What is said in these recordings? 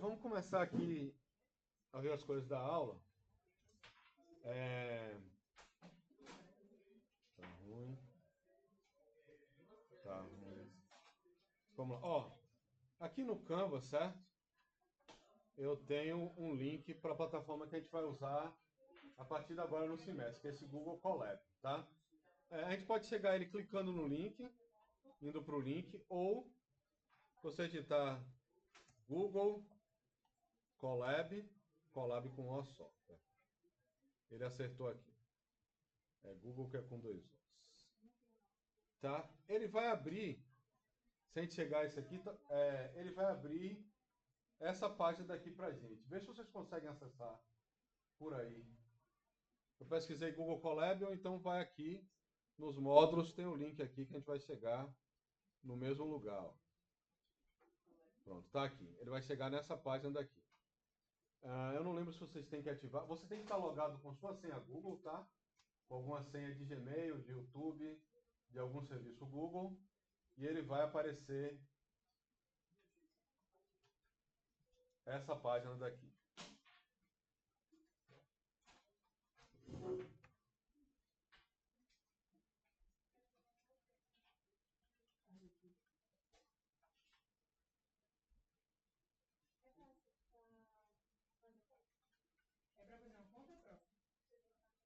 Vamos começar aqui a ver as coisas da aula. É, Tá ruim, tá ruim. Vamos lá. Aqui no Canva, certo? Eu tenho um link para a plataforma que a gente vai usar a partir de agora no semestre, que é esse Google Colab, tá? A gente pode chegar ele clicando no link, indo para o link, ou você digitar Google Colab, Colab com O só. Tá? Ele acertou aqui. É Google que é com dois Os. Tá? Ele vai abrir, se a gente chegar a esse aqui, ele vai abrir essa página daqui pra gente. Vê se vocês conseguem acessar por aí. Eu pesquisei Google Colab, ou então vai aqui nos módulos, tem o link aqui que a gente vai chegar no mesmo lugar. Ó. Pronto, tá aqui. Ele vai chegar nessa página daqui. Eu não lembro se vocês têm que ativar. Você tem que estar logado com sua senha Google, tá? Com alguma senha de Gmail, de YouTube, de algum serviço Google. E ele vai aparecer essa página daqui.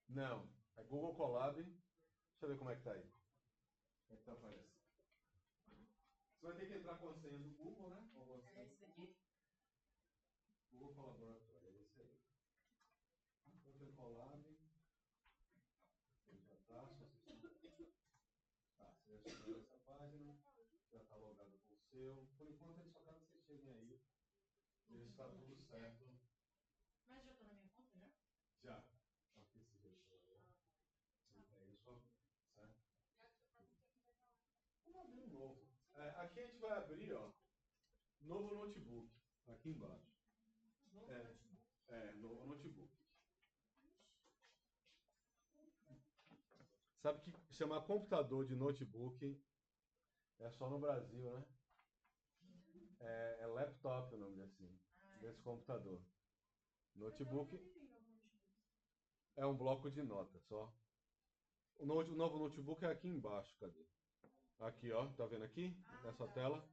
Não, é Google Colab. Deixa eu ver como é que tá aí. Como é que tá aparecendo? Você vai ter que entrar com a senha do Google, né? Com a senha do Google. Google Colaboratório, é isso aí. Google Colab. Já tá, se vocês Tá, você já chegou nessa página, já está logado com o seu. Por enquanto ele só quer que vocês cheguem aí. Ele está tudo certo. Mas já estou na minha conta, já? Já. Aqui esse jeito aí. Aí só, certo? Vamos abrir um novo. Aqui a gente vai abrir, ó, novo notebook. Aqui embaixo. Novo notebook. Sabe que chamar computador de notebook é só no Brasil, né? É laptop o nome desse computador. Notebook é um bloco de notas só. O novo notebook é aqui embaixo, cadê? Aqui, ó, tá vendo aqui? Nessa tela.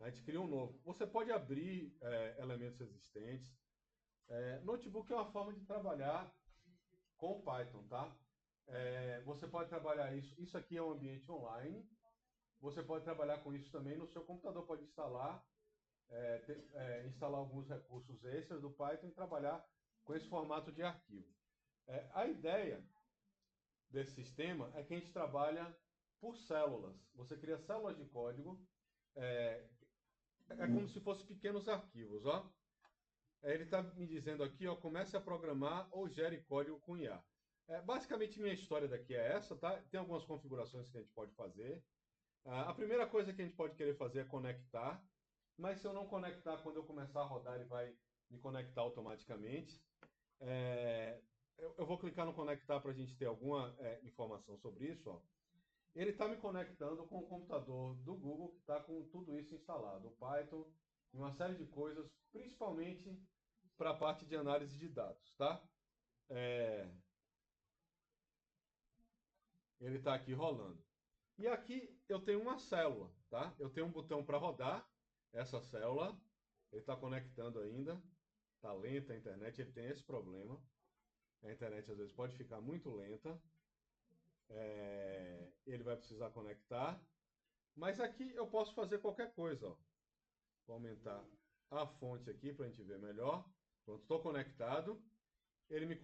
A gente cria um novo. Você pode abrir elementos existentes. Notebook é uma forma de trabalhar com Python, tá? Você pode trabalhar isso. Isso aqui é um ambiente online. Você pode trabalhar com isso também no seu computador. Pode instalar alguns recursos extras do Python e trabalhar com esse formato de arquivo. A ideia desse sistema é que a gente trabalha por células. Você cria células de código. É como se fossem pequenos arquivos, ó. Ele está me dizendo aqui, ó, comece a programar ou gere código com IA. Basicamente, minha história daqui é essa, tá? Tem algumas configurações que a gente pode fazer. A primeira coisa que a gente pode querer fazer é conectar, mas se eu não conectar, quando eu começar a rodar, ele vai me conectar automaticamente. Eu vou clicar no conectar para a gente ter alguma informação sobre isso, ó. Ele está me conectando com o computador do Google, que está com tudo isso instalado. O Python e uma série de coisas, principalmente para a parte de análise de dados, tá? Ele está aqui rolando. E aqui eu tenho uma célula, tá? Eu tenho um botão para rodar essa célula. Ele está conectando ainda. Está lenta a internet, ele tem esse problema. A internet às vezes pode ficar muito lenta. Ele vai precisar conectar. Mas aqui eu posso fazer qualquer coisa, ó. Vou aumentar a fonte aqui para a gente ver melhor. Pronto, estou conectado. Ele me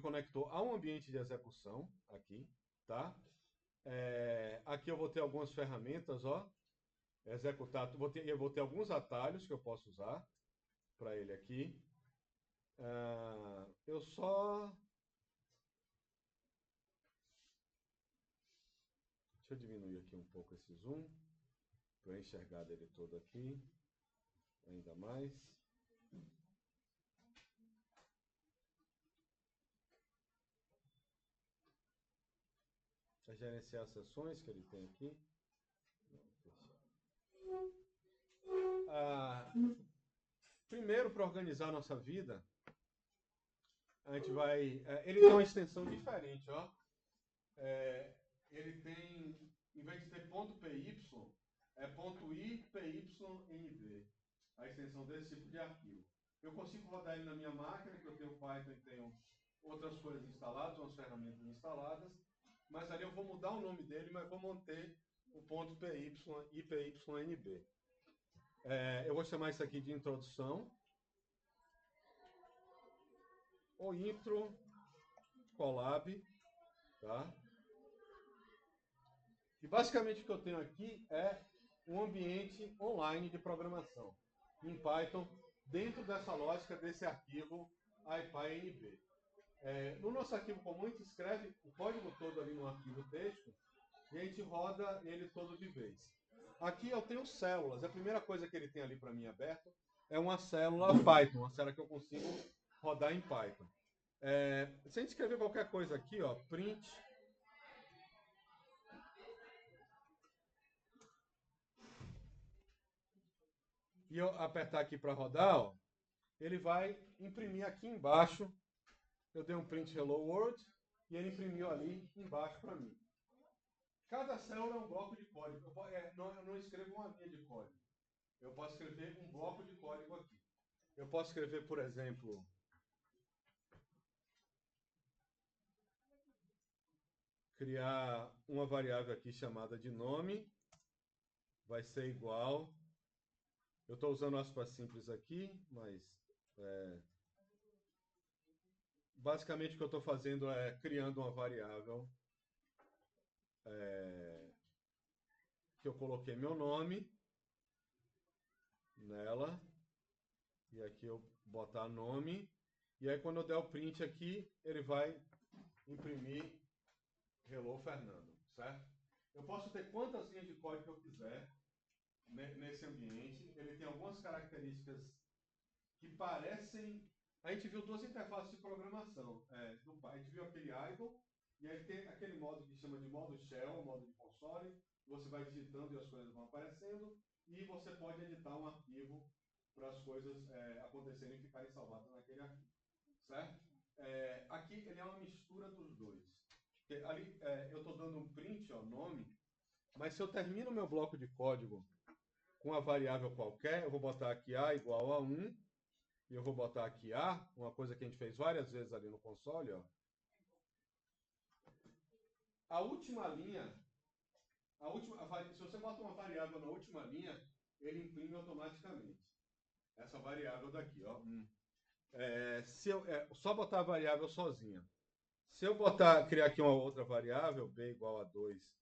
conectou a um ambiente de execução aqui, tá? Aqui eu vou ter algumas ferramentas, ó. Executar, eu vou ter alguns atalhos que eu posso usar para ele aqui. Eu só... Deixa eu diminuir aqui um pouco esse zoom para enxergar dele todo aqui. Ainda mais. Gerenciar as sessões que ele tem aqui. Primeiro, para organizar a nossa vida, a gente vai... ele tem uma extensão diferente, ó. Ele tem, em vez de ter ponto .py, é ponto .ipynb, a extensão desse tipo de arquivo. Eu consigo rodar ele na minha máquina, que eu tenho Python e tenho outras coisas instaladas, umas ferramentas instaladas, mas ali eu vou mudar o nome dele, mas vou manter o ponto .ipynb. Eu vou chamar isso aqui de introdução, ou intro collab, tá? E basicamente o que eu tenho aqui é um ambiente online de programação em Python, dentro dessa lógica desse arquivo ipynb. No nosso arquivo comum, a gente escreve o código todo ali no arquivo texto e a gente roda ele todo de vez. Aqui eu tenho células. A primeira coisa que ele tem ali para mim aberto é uma célula Python, uma célula que eu consigo rodar em Python. Se a gente escrever qualquer coisa aqui, ó, print e eu apertar aqui para rodar, ó, ele vai imprimir aqui embaixo. Eu dei um print Hello World e ele imprimiu ali embaixo para mim. Cada célula é um bloco de código. Eu não escrevo uma linha de código. Eu posso escrever um bloco de código aqui. Eu posso escrever, por exemplo, criar uma variável aqui chamada de nome. Vai ser igual. Eu estou usando aspas simples aqui, mas basicamente o que eu estou fazendo é criando uma variável que eu coloquei meu nome nela. E aqui eu botar nome. E aí quando eu der o print aqui, ele vai imprimir Hello Fernando, certo? Eu posso ter quantas linhas de código que eu quiser nesse ambiente. Ele tem algumas características que parecem... A gente viu duas interfaces de programação. A gente viu aquele idle, e aí tem aquele modo que chama de modo shell, modo de console. Você vai digitando e as coisas vão aparecendo. E você pode editar um arquivo para as coisas acontecerem e ficarem salvadas naquele arquivo, certo? Aqui ele é uma mistura dos dois. Porque ali eu estou dando um print, ó, nome, mas se eu termino meu bloco de código com uma variável qualquer, eu vou botar aqui A igual a 1, e eu vou botar aqui A, uma coisa que a gente fez várias vezes ali no console, ó. A última linha, se você bota uma variável na última linha, ele imprime automaticamente. Essa variável daqui, ó. Só botar a variável sozinha. Se eu criar aqui uma outra variável, b igual a 2,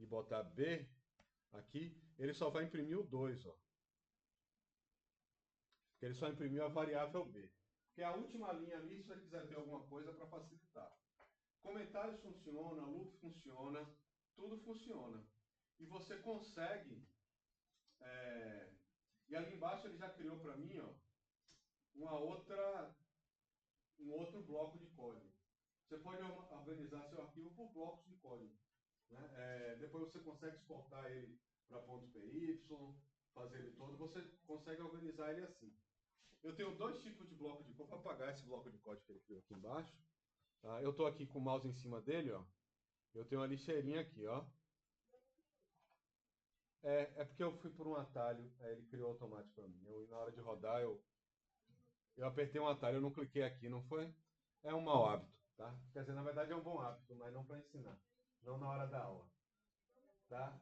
e botar b aqui, ele só vai imprimir o 2, ó. Porque ele só imprimiu a variável b. Porque a última linha ali, se você quiser ter alguma coisa para facilitar. Comentários funciona, loop funciona, tudo funciona. E você consegue... E ali embaixo ele já criou para mim, ó, um outro bloco de código. Você pode organizar seu arquivo por blocos de código, né? Depois você consegue exportar ele para .py, fazer ele todo, você consegue organizar ele assim. Eu tenho dois tipos de bloco de código. Vou apagar esse bloco de código que ele criou aqui embaixo. Tá? Eu estou aqui com o mouse em cima dele, ó. Eu tenho uma lixeirinha aqui, ó. É porque eu fui por um atalho, ele criou automático para mim. Na hora de rodar, eu apertei um atalho, eu não cliquei aqui, não foi? É um mau hábito, tá? Quer dizer, na verdade é um bom hábito, mas não para ensinar. Não na hora da aula. Tá?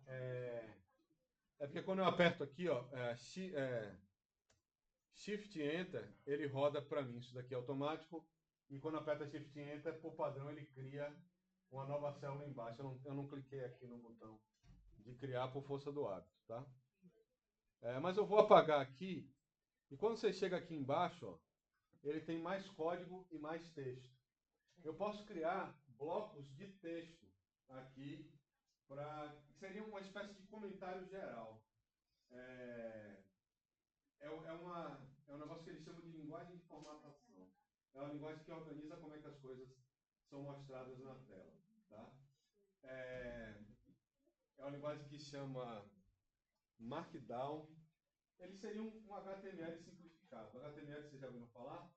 Porque quando eu aperto aqui, ó, Shift Enter, ele roda para mim. Isso daqui é automático. E quando aperta Shift Enter, por padrão, ele cria uma nova célula embaixo. Eu não cliquei aqui no botão de criar por força do hábito, tá? Mas eu vou apagar aqui. E quando você chega aqui embaixo, ó, ele tem mais código e mais texto. Eu posso criar blocos de texto aqui, que seria uma espécie de comentário geral. É um negócio que eles chamam de linguagem de formatação. É uma linguagem que organiza como é que as coisas são mostradas na tela. Tá? É uma linguagem que chama Markdown. Ele seria um HTML simplificado. sofisticado. O HTML, vocês já ouviram falar?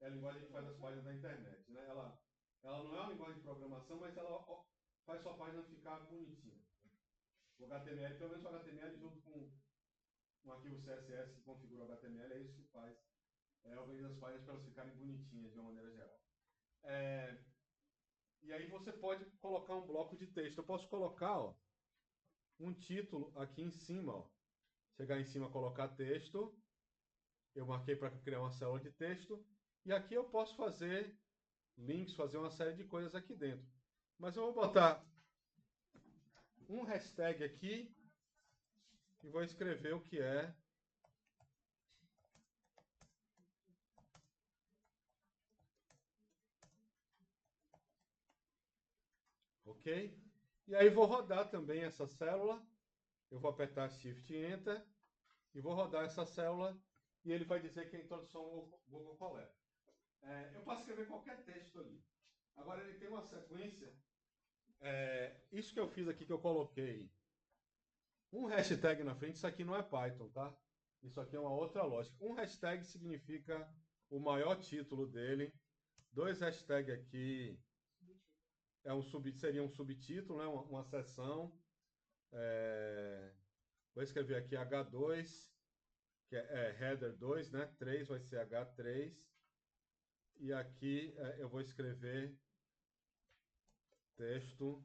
É a linguagem que faz as páginas da internet, né? Ela não é uma linguagem de programação, mas ela faz sua página ficar bonitinha. O HTML, pelo menos o HTML junto com um arquivo CSS que configura o HTML, é isso que faz. Organiza as páginas para elas ficarem bonitinhas de uma maneira geral. E aí você pode colocar um bloco de texto. Eu posso colocar, ó, um título aqui em cima, ó. Chegar em cima, colocar texto. Eu marquei para criar uma célula de texto. E aqui eu posso fazer links, fazer uma série de coisas aqui dentro. Mas eu vou botar um hashtag aqui e vou escrever o que é ok? E aí vou rodar também essa célula. Eu vou apertar Shift Enter e vou rodar essa célula e ele vai dizer que a introdução ao Google Colab. Eu posso escrever qualquer texto ali. Agora ele tem uma sequência. Isso que eu fiz aqui, que eu coloquei um hashtag na frente, isso aqui não é Python, tá? Isso aqui é uma outra lógica. Um hashtag significa o maior título dele. 2 hashtags aqui seria um subtítulo, né? Uma seção. Vou escrever aqui H2, que é header 2, né? 3 vai ser H3. E aqui eu vou escrever texto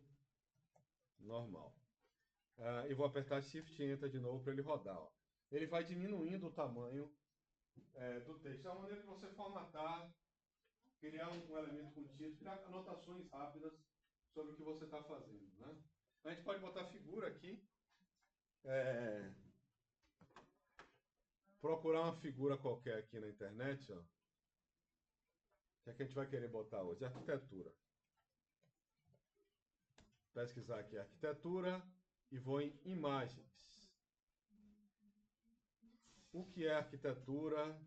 normal. E vou apertar Shift Enter de novo para ele rodar. Ó. Ele vai diminuindo o tamanho do texto. É uma maneira de você formatar, criar um elemento com título, criar anotações rápidas sobre o que você está fazendo. Né? A gente pode botar figura aqui. Procurar uma figura qualquer aqui na internet. Ó. O que a gente vai querer botar hoje? Arquitetura. Pesquisar aqui arquitetura e vou em imagens. O que é arquitetura?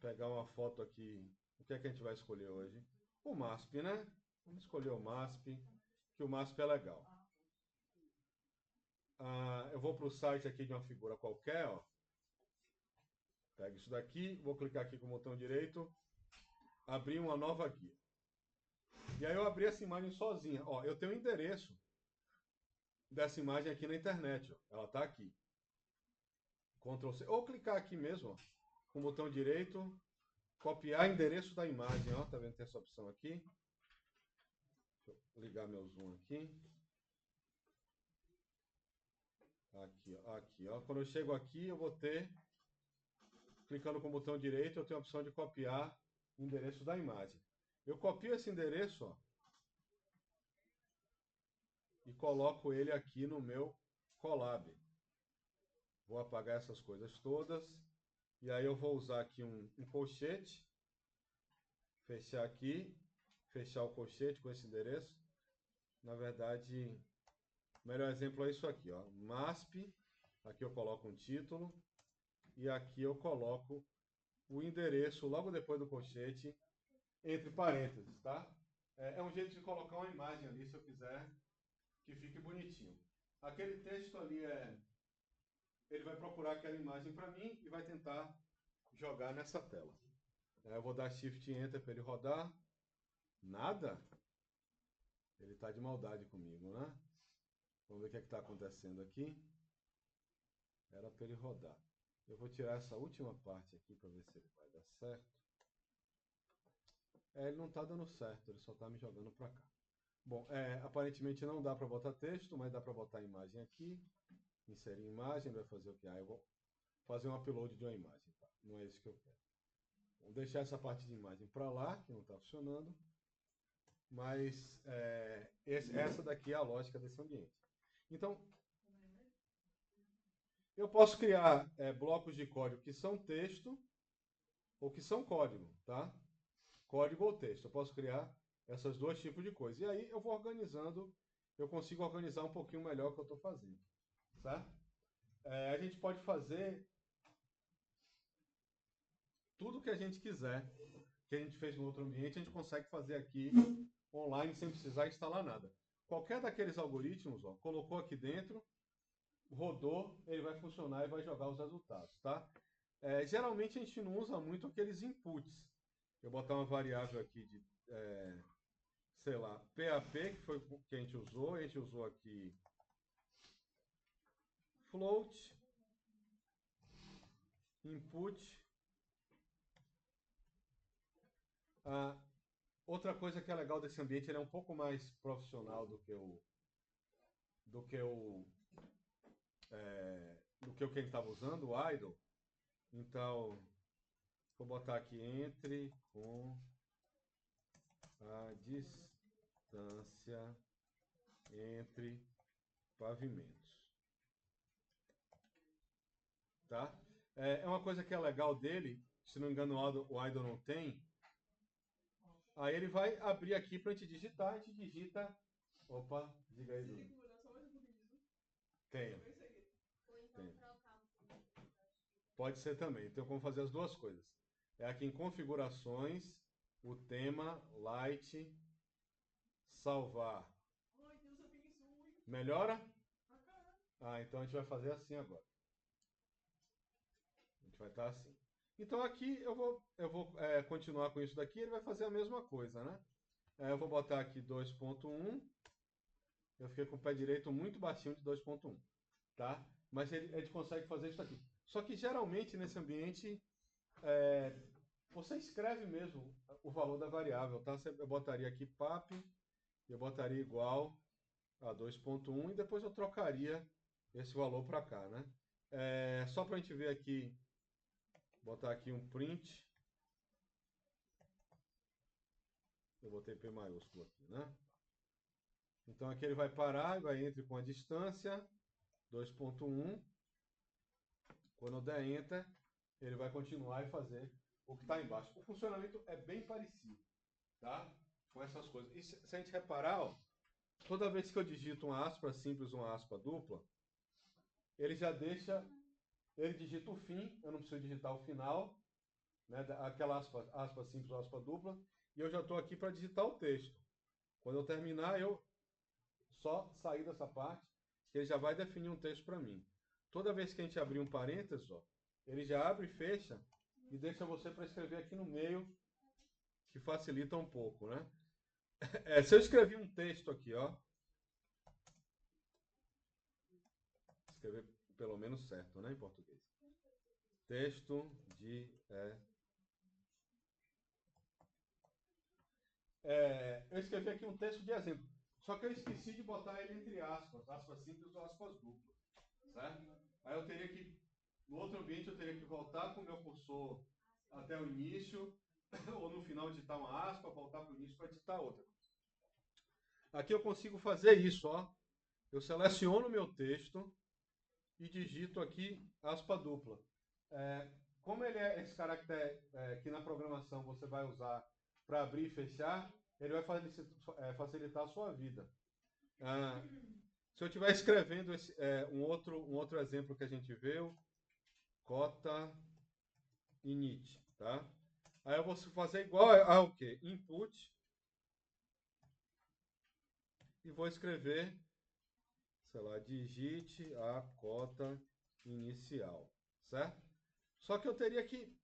Pegar uma foto aqui. O que é que a gente vai escolher hoje? O MASP, né? Vamos escolher o MASP, que o MASP é legal. Eu vou para o site aqui de uma figura qualquer, ó. Pego isso daqui, vou clicar aqui com o botão direito, abrir uma nova guia. E aí eu abri essa imagem sozinha. Ó, eu tenho o endereço dessa imagem aqui na internet. Ó. Ela está aqui. Ctrl C. Ou clicar aqui mesmo, ó, com o botão direito, copiar endereço da imagem. Ó, tá vendo que tem essa opção aqui? Deixa eu ligar meu zoom aqui. Aqui, ó. Quando eu chego aqui, eu vou ter, clicando com o botão direito, eu tenho a opção de copiar o endereço da imagem. Eu copio esse endereço, ó, e coloco ele aqui no meu Colab. Vou apagar essas coisas todas. E aí eu vou usar aqui um colchete. Fechar aqui. Fechar o colchete com esse endereço. Na verdade, o melhor exemplo é isso aqui, ó. MASP. Aqui eu coloco um título. E aqui eu coloco o endereço logo depois do colchete, entre parênteses, tá? É um jeito de colocar uma imagem ali, se eu quiser, que fique bonitinho. Aquele texto ali ele vai procurar aquela imagem para mim e vai tentar jogar nessa tela. Eu vou dar Shift Enter para ele rodar. Nada? Ele está de maldade comigo, né? Vamos ver o que está acontecendo aqui. Era para ele rodar. Eu vou tirar essa última parte aqui para ver se ele vai dar certo. Ele não está dando certo, ele só está me jogando para cá. Bom, aparentemente não dá para botar texto, mas dá para botar imagem aqui. Inserir imagem, vai fazer o que? Eu vou fazer um upload de uma imagem. Tá? Não é isso que eu quero. Vou deixar essa parte de imagem para lá, que não está funcionando. Mas essa daqui é a lógica desse ambiente. Então, eu posso criar blocos de código que são texto ou que são código, tá? Código ou texto. Eu posso criar esses dois tipos de coisa. E aí eu vou organizando, eu consigo organizar um pouquinho melhor o que eu estou fazendo. Certo? A gente pode fazer tudo que a gente quiser, que a gente fez no outro ambiente, a gente consegue fazer aqui online sem precisar instalar nada. Qualquer daqueles algoritmos, ó, colocou aqui dentro, rodou, ele vai funcionar e vai jogar os resultados, tá? Geralmente a gente não usa muito aqueles inputs. Eu botar uma variável aqui de, sei lá, PAP, que foi o que a gente usou aqui float, input. Outra coisa que é legal desse ambiente, ele é um pouco mais profissional do que o que a gente estava usando, o idle. Então, vou botar aqui entre com a distância entre pavimentos. Tá? É uma coisa que é legal dele, se não me engano o idle não tem. Aí ele vai abrir aqui para a gente digitar, a gente digita. Opa, diga aí, Dudu. Tenho. Pode ser também. Então, como fazer as duas coisas. É aqui em configurações, o tema, light, salvar. Melhora? Então a gente vai fazer assim agora. A gente vai estar assim. Então aqui eu vou continuar com isso daqui, ele vai fazer a mesma coisa, né? Eu vou botar aqui 2.1. Eu fiquei com o pé direito muito baixinho de 2.1, tá? Mas ele consegue fazer isso aqui. Só que geralmente nesse ambiente você escreve mesmo o valor da variável, tá? Eu botaria aqui pap, eu botaria igual a 2.1 e depois eu trocaria esse valor para cá, né? Só para a gente ver aqui, botar aqui um print. Eu botei P maiúsculo aqui, né? Então aqui ele vai parar e vai entre com a distância 2.1. Quando eu der Enter, ele vai continuar e fazer o que está embaixo. O funcionamento é bem parecido, tá? Com essas coisas. E se a gente reparar, ó, toda vez que eu digito uma aspa simples, uma aspa dupla, ele já deixa, ele digita o fim, eu não preciso digitar o final, né? Aquela aspa simples ou aspa dupla, e eu já estou aqui para digitar o texto. Quando eu terminar, eu só sair dessa parte, que ele já vai definir um texto para mim. Toda vez que a gente abrir um parênteses, ó, ele já abre e fecha e deixa você para escrever aqui no meio, que facilita um pouco, né? Se eu escrever um texto aqui, ó, escrever pelo menos certo, né, em português. Texto de eu escrevi aqui um texto de exemplo, só que eu esqueci de botar ele entre aspas, aspas simples ou aspas duplas, certo? Aí eu teria que, no outro ambiente, eu teria que voltar com o meu cursor até o início, ou no final digitar uma aspa, voltar para o início para digitar outra. Aqui eu consigo fazer isso, ó. Eu seleciono o meu texto e digito aqui aspa dupla. Como ele é esse caractere que na programação você vai usar para abrir e fechar, ele vai facilitar a sua vida. Se eu estiver escrevendo um outro exemplo que a gente viu, cota init, tá? Aí eu vou fazer igual ao quê? Input e vou escrever, sei lá, digite a cota inicial, certo? Só que eu teria que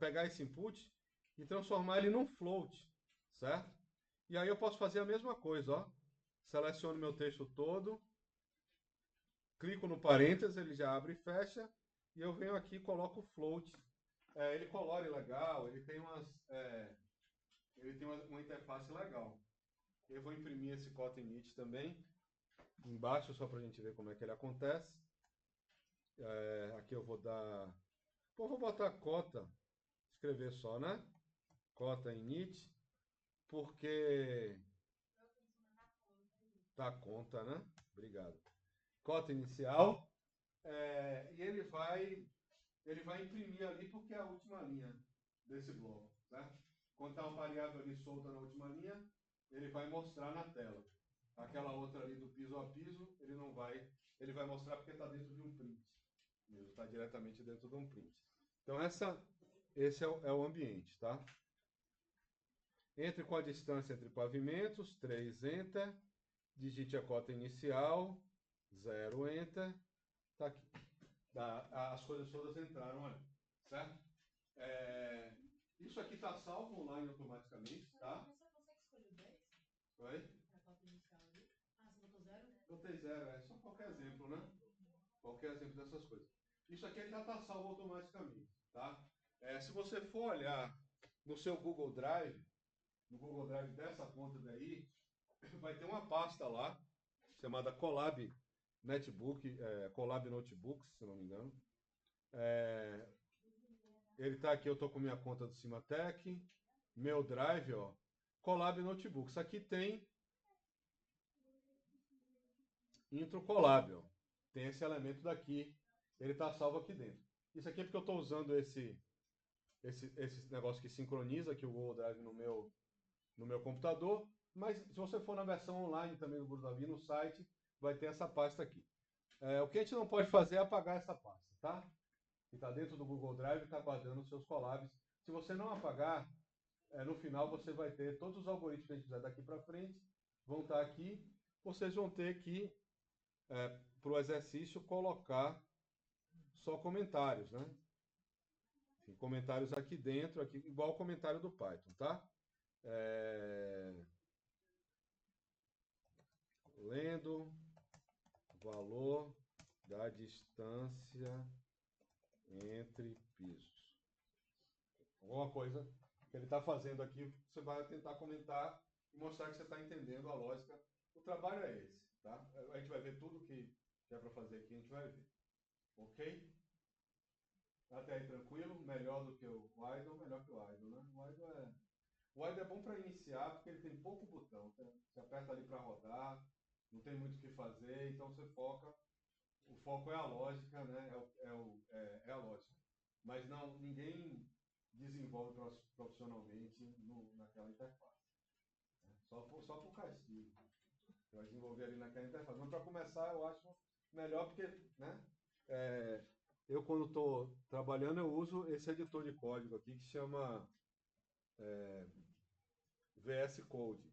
pegar esse input e transformar ele num float, certo? E aí eu posso fazer a mesma coisa, ó. Seleciono meu texto todo, clico no parênteses, ele já abre e fecha, e eu venho aqui e coloco o float. Ele colore legal, ele tem uma interface legal. Eu vou imprimir esse cota init também, embaixo, só para a gente ver como é que ele acontece. Aqui eu vou dar... Pô, vou botar cota, escrever só, né? Cota init, porque... Dá conta, né? Obrigado. Cota inicial, e ele vai imprimir ali porque é a última linha desse bloco, certo? Quando está uma variável ali solta na última linha, ele vai mostrar na tela. Aquela outra ali do piso a piso, ele não vai, ele vai mostrar porque está dentro de um print. Está diretamente dentro de um print. Então esse é o ambiente, tá? Entre com a distância entre pavimentos, 3 Enter, digite a cota inicial, 0 Enter, tá aqui. As coisas todas entraram ali. certo? Isso aqui está salvo online automaticamente, tá? Mas você consegue escolher o 10? Oi? Para a cópia inicial ali? Ah, você botou 0? Botei zero, é só qualquer exemplo, né? Qualquer exemplo dessas coisas. Isso aqui ele já está salvo automaticamente, tá? Se você for olhar no seu Google Drive, no Google Drive dessa conta daí, vai ter uma pasta lá, chamada Colab Netbook, Colab Notebooks, se não me engano. Ele está aqui, eu estou com minha conta do Cimatec, meu Drive, ó, Colab Notebooks. Aqui tem Intro Colab, ó. Tem esse elemento daqui, ele está salvo aqui dentro. Isso aqui é porque eu estou usando esse negócio que sincroniza aqui o Google Drive no meu computador, mas se você for na versão online também do Google Drive no site, vai ter essa pasta aqui. O que a gente não pode fazer é apagar essa pasta, tá? Que está dentro do Google Drive e está guardando os seus collabs. Se você não apagar, no final você vai ter todos os algoritmos que a gente fizer daqui para frente, vão estar aqui. Vocês vão ter que, para o exercício, colocar só comentários, né? Enfim, comentários aqui dentro, aqui, igual o comentário do Python, tá? Lendo valor da distância entre pisos. Alguma coisa que ele está fazendo aqui, você vai tentar comentar e mostrar que você está entendendo a lógica. O trabalho é esse, tá? A gente vai ver tudo que é para fazer aqui, a gente vai ver. Ok? Até aí tranquilo? Melhor do que o idle, melhor que o idle, né? O idle é bom para iniciar porque ele tem pouco botão. Você aperta ali para rodar, não tem muito o que fazer, então você foca. O foco é a lógica, né? É a lógica. Mas não, ninguém desenvolve profissionalmente naquela interface. Né? Só por castigo. Você vai desenvolver ali naquela interface. Mas para começar, eu acho melhor porque, né? Eu, quando estou trabalhando, eu uso esse editor de código aqui que se chama VS Code.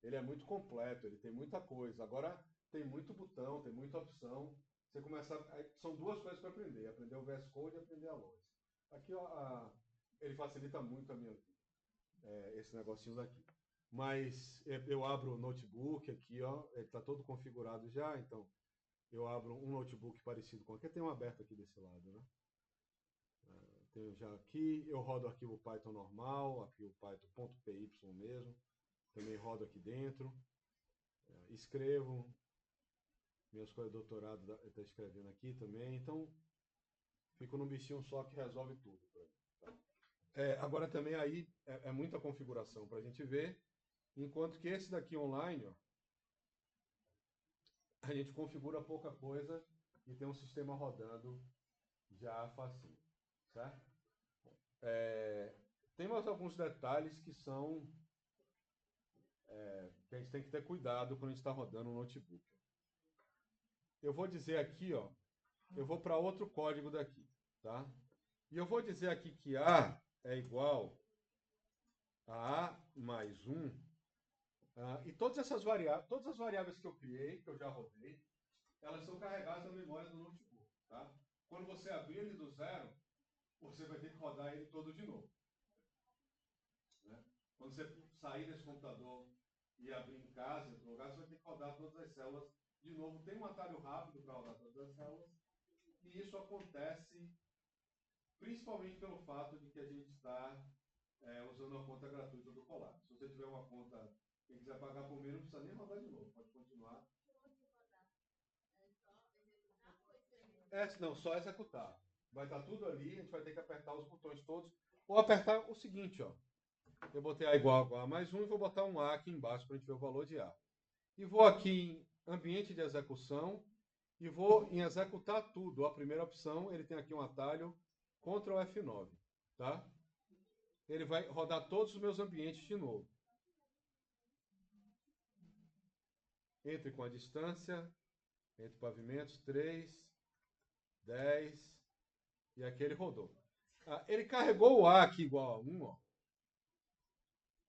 Ele é muito completo, ele tem muita coisa. Agora, tem muito botão, tem muita opção. Você começa. São duas coisas para aprender: aprender o VS Code e aprender a lógica. Aqui, ó, ele facilita muito a minha vida, esse negocinho daqui. Mas eu abro o notebook aqui, ó, ele está todo configurado já, então eu abro um notebook parecido com aqui. Tem um aberto aqui desse lado, né? Tenho já aqui, eu rodo o arquivo Python normal, arquivo Python.py mesmo, também rodo aqui dentro, escrevo, minhas coisas de doutorado está escrevendo aqui também, então fico num bichinho só que resolve tudo. Agora também aí é muita configuração para a gente ver, enquanto que esse daqui online, ó, a gente configura pouca coisa e tem um sistema rodando já facinho, certo? Tem mais alguns detalhes que são que a gente tem que ter cuidado quando a gente está rodando um notebook. Eu vou dizer aqui, ó, eu vou para outro código daqui, tá? E eu vou dizer aqui que A é igual a A mais 1, e todas as variáveis que eu criei, que eu já rodei, elas são carregadas na memória do notebook, tá? Quando você abrir ele do zero, você vai ter que rodar ele todo de novo. Né? Quando você sair desse computador e abrir em casa, em outro lugar, você vai ter que rodar todas as células de novo. Tem um atalho rápido para rodar todas as células, e isso acontece principalmente pelo fato de que a gente está usando a conta gratuita do Colab. Se você tiver uma conta e quiser pagar por mês, não precisa nem rodar de novo, pode continuar. Não, só executar. Vai estar tudo ali, a gente vai ter que apertar os botões todos, ou apertar o seguinte, ó. Eu botei A igual a mais 1 e vou botar um A aqui embaixo para a gente ver o valor de A. E vou aqui em ambiente de execução e vou em executar tudo. A primeira opção, ele tem aqui um atalho Ctrl F9, tá? Ele vai rodar todos os meus ambientes de novo. Entre com a distância, entre pavimentos, 3, 10, e aqui ele rodou. Ele carregou o A aqui igual a 1, ó.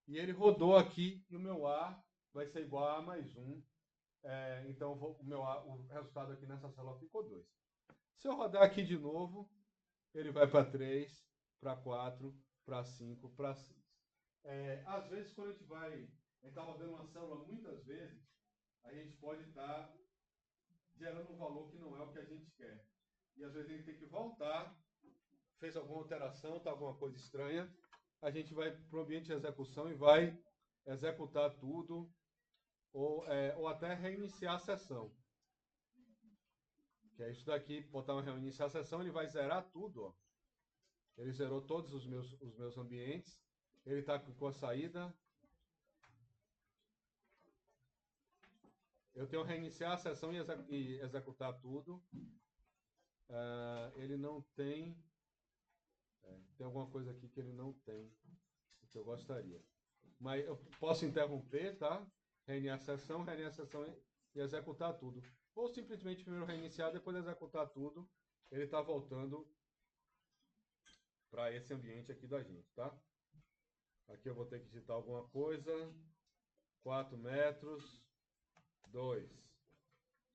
E ele rodou aqui, e o meu A vai ser igual a mais 1. Então, o resultado aqui nessa célula ficou 2. Se eu rodar aqui de novo, ele vai para 3, para 4, para 5, para 6. Às vezes, quando a gente está rodando uma célula muitas vezes, a gente pode estar gerando um valor que não é o que a gente quer. E às vezes a gente tem que voltar, fez alguma alteração, está alguma coisa estranha, a gente vai para o ambiente de execução e vai executar tudo, ou até reiniciar a sessão. Que é isso daqui, botar uma reiniciar a sessão, ele vai zerar tudo, ó. Ele zerou todos os meus ambientes. Ele está com a saída. Eu tenho que reiniciar a sessão e executar tudo. Ele não tem... tem alguma coisa aqui que ele não tem, que eu gostaria. Mas eu posso interromper, tá? Reiniciar a sessão e executar tudo. Ou simplesmente primeiro reiniciar, depois executar tudo. Ele está voltando para esse ambiente aqui da gente, tá? Aqui eu vou ter que digitar alguma coisa. 4 metros, 2.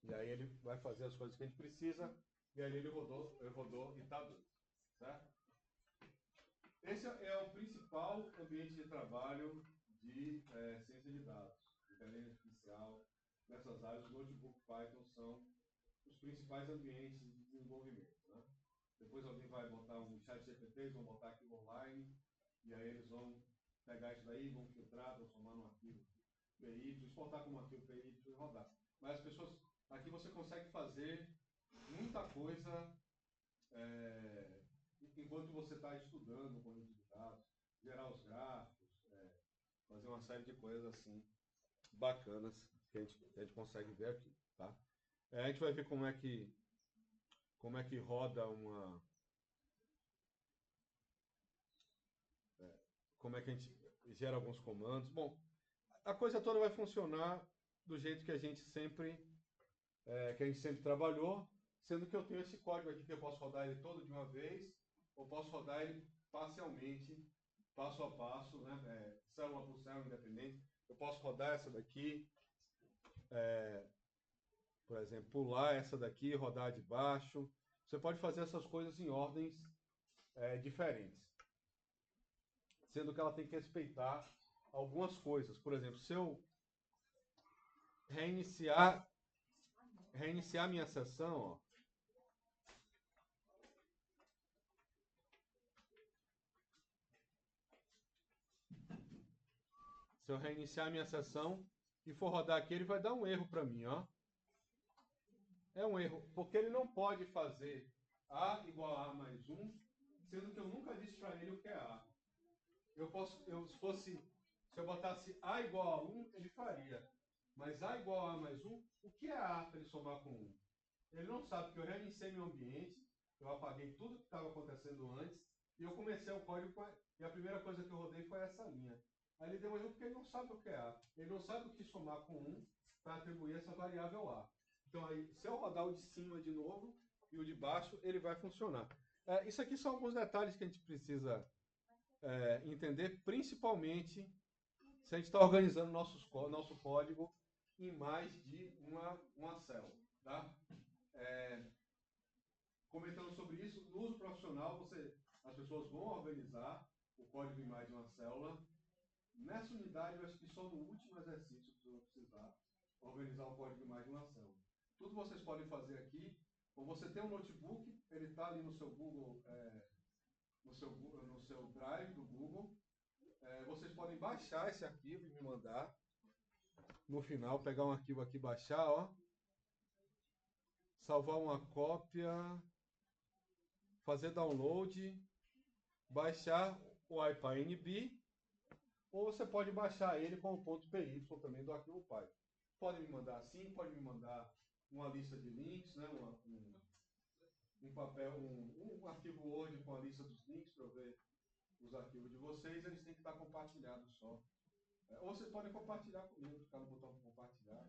E aí ele vai fazer as coisas que a gente precisa. E aí ele rodou e está doido, certo? Esse é o principal ambiente de trabalho de ciência de dados, inteligência artificial. Nessas áreas, o notebook Python são os principais ambientes de desenvolvimento, né? Depois alguém vai botar um chat GPT, eles vão botar aquilo online, e aí eles vão pegar isso daí, vão filtrar, transformar num arquivo PY, exportar como arquivo PY e rodar. Mas as pessoas, aqui você consegue fazer muita coisa enquanto você está estudando o banco de dados, gerar os gráficos, fazer uma série de coisas assim bacanas que a gente consegue ver aqui, tá? A gente vai ver como é que roda como é que a gente gera alguns comandos. Bom, a coisa toda vai funcionar do jeito que a gente sempre trabalhou, sendo que eu tenho esse código aqui que eu posso rodar ele todo de uma vez, ou posso rodar ele parcialmente, passo a passo, né? Célula por célula, independente. Eu posso rodar essa daqui, por exemplo, pular essa daqui, rodar de baixo. Você pode fazer essas coisas em ordens diferentes, sendo que ela tem que respeitar algumas coisas. Por exemplo, se eu reiniciar minha sessão, ó, se eu reiniciar minha sessão e for rodar aqui, ele vai dar um erro para mim, ó. É um erro, porque ele não pode fazer A igual a A mais 1, sendo que eu nunca disse para ele o que é A. Se eu botasse A igual a 1, ele faria. Mas A igual a A mais 1, o que é A para ele somar com 1? Ele não sabe que eu reiniciei meu ambiente, eu apaguei tudo que estava acontecendo antes, e eu comecei o código, e a primeira coisa que eu rodei foi essa linha. Aí ele deu um erro porque ele não sabe o que é A. Ele não sabe o que somar com 1 para atribuir essa variável A. Então, aí, se eu rodar o de cima de novo e o de baixo, ele vai funcionar. Isso aqui são alguns detalhes que a gente precisa entender, principalmente se a gente está organizando nosso código em mais de uma célula. Tá? Comentando sobre isso, no uso profissional, as pessoas vão organizar o código em mais de uma célula. Nessa unidade, eu acho que só no último exercício que eu vou precisar organizar o código em mais de uma célula. Tudo vocês podem fazer aqui. Ou você tem um notebook, ele está ali no seu Google, no seu Drive do Google. Vocês podem baixar esse arquivo e me mandar. No final, pegar um arquivo aqui, baixar, ó. Salvar uma cópia. Fazer download. Baixar o IPyNB. Ou você pode baixar ele com o .py também do arquivo Python. Pode me mandar assim, pode me mandar uma lista de links, né? Um papel, um arquivo Word com a lista dos links para eu ver os arquivos de vocês, eles têm que estar compartilhados só. Ou vocês podem compartilhar comigo, clicar no botão compartilhar.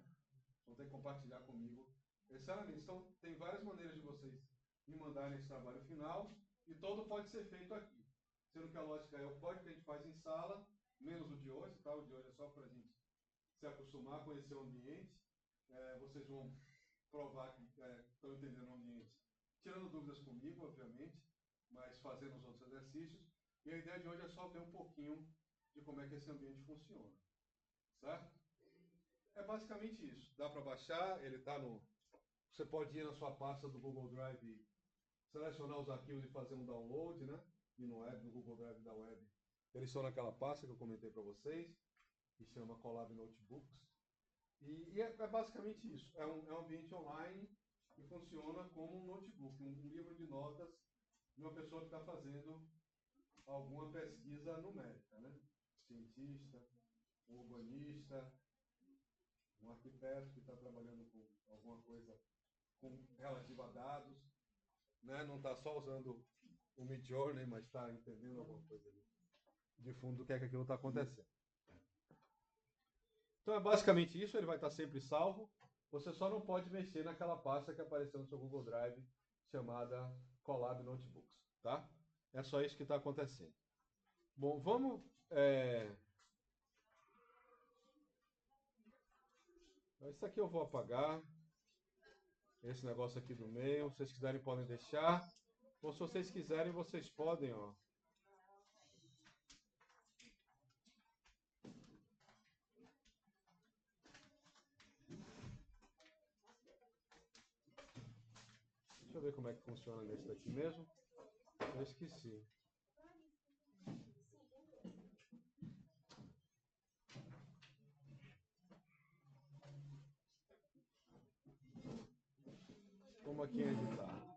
Vão ter que compartilhar comigo. Então, tem várias maneiras de vocês me mandarem esse trabalho final, e todo pode ser feito aqui. Sendo que a lógica é o código que a gente faz em sala, menos o de hoje, tá? O de hoje é só para a gente se acostumar a conhecer o ambiente. Vocês vão provar que estão entendendo o ambiente, tirando dúvidas comigo, obviamente, mas fazendo os outros exercícios. E a ideia de hoje é só ver um pouquinho de como é que esse ambiente funciona. Certo? É basicamente isso. Dá para baixar, ele está no... Você pode ir na sua pasta do Google Drive, selecionar os arquivos e fazer um download, né? E no web, no Google Drive da web, eles estão naquela pasta que eu comentei para vocês, que chama Colab Notebooks. E é basicamente isso. É um ambiente online que funciona como um notebook, um livro de notas de uma pessoa que está fazendo alguma pesquisa numérica, né? Cientista, um urbanista, um arquiteto que está trabalhando com alguma coisa relativa a dados, né? Não está só usando o Midjourney, mas está entendendo alguma coisa ali de fundo do que é que aquilo está acontecendo. Então é basicamente isso, ele vai estar sempre salvo. Você só não pode mexer naquela pasta que apareceu no seu Google Drive chamada Colab Notebooks, tá? É só isso que está acontecendo. Bom, vamos... Isso aqui eu vou apagar. Esse negócio aqui do meio. Se vocês quiserem, podem deixar. Ou se vocês quiserem, vocês podem, ó. Deixa eu ver como é que funciona nesse daqui mesmo. Eu esqueci. Como aqui é editar?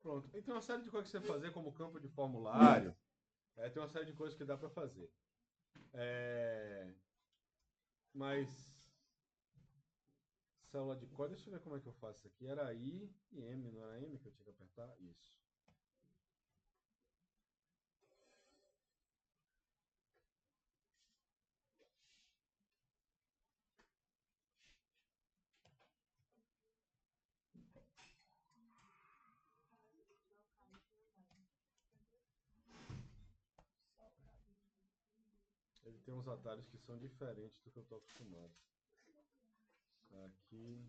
Pronto. E tem uma série de coisas que você fazer, como campo de formulário. Tem uma série de coisas que dá para fazer. Mas... Célula de código, deixa eu ver como é que eu faço isso aqui. Era I e M, não era M que eu tinha que apertar? Isso. Ele tem uns atalhos que são diferentes do que eu estou acostumado. Aqui.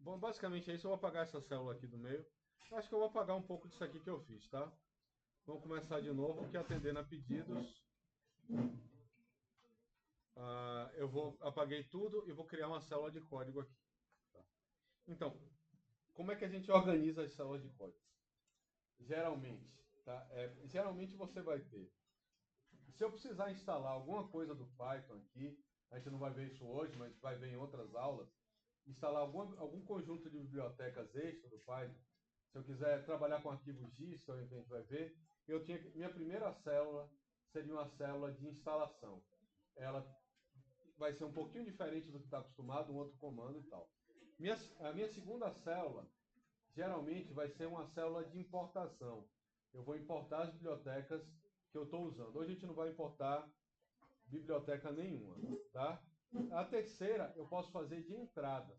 Bom, basicamente é isso. Eu vou apagar essa célula aqui do meio. Acho que eu vou apagar um pouco disso aqui que eu fiz, tá? Vamos começar de novo, que atendendo a pedidos. Apaguei tudo e vou criar uma célula de código aqui. Tá? Então, como é que a gente organiza as células de código? Geralmente, tá? Geralmente você vai ter... Se eu precisar instalar alguma coisa do Python aqui, a gente não vai ver isso hoje, mas vai ver em outras aulas, instalar algum conjunto de bibliotecas extra do Python. Se eu quiser trabalhar com arquivos GIS, que a gente vai ver, minha primeira célula seria uma célula de instalação. Ela vai ser um pouquinho diferente do que está acostumado, um outro comando e tal. A minha segunda célula, geralmente, vai ser uma célula de importação. Eu vou importar as bibliotecas que eu estou usando. Hoje a gente não vai importar biblioteca nenhuma, tá? A terceira, eu posso fazer de entradas.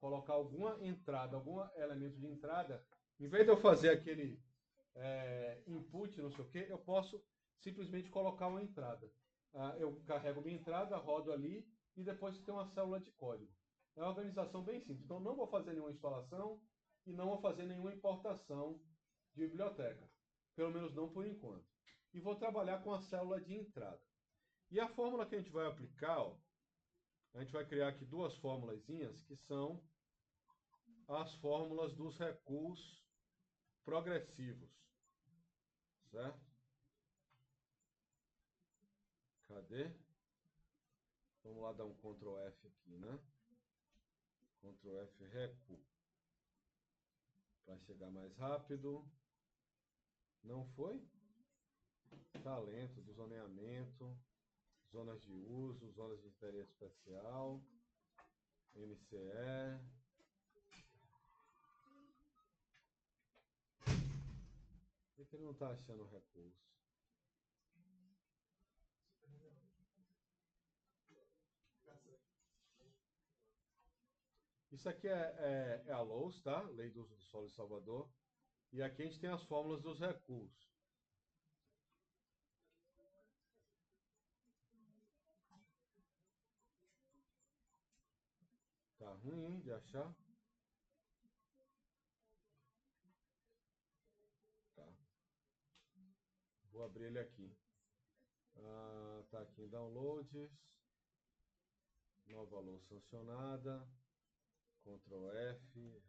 Colocar alguma entrada, algum elemento de entrada. Em vez de eu fazer aquele input, não sei o que, eu posso simplesmente colocar uma entrada. Eu carrego minha entrada, rodo ali e depois tem uma célula de código. É uma organização bem simples. Então não vou fazer nenhuma instalação e não vou fazer nenhuma importação de biblioteca. Pelo menos não por enquanto. E vou trabalhar com a célula de entrada. E a fórmula que a gente vai aplicar, ó, a gente vai criar aqui duas formulazinhas que são as fórmulas dos recuos progressivos. Certo? Cadê? Vamos lá dar um Ctrl F aqui, né? Ctrl F recuo. Para chegar mais rápido. Não foi? Talento do zoneamento, zonas de uso, zonas de interesse especial, MCE. Por que ele não está achando o recurso? Isso aqui é a LOUS, tá? Lei do uso do solo de Salvador. E aqui a gente tem as fórmulas dos recursos. Tá ruim de achar. Tá. Vou abrir ele aqui. Tá aqui em downloads. Nova LOUS sancionada. Ctrl F.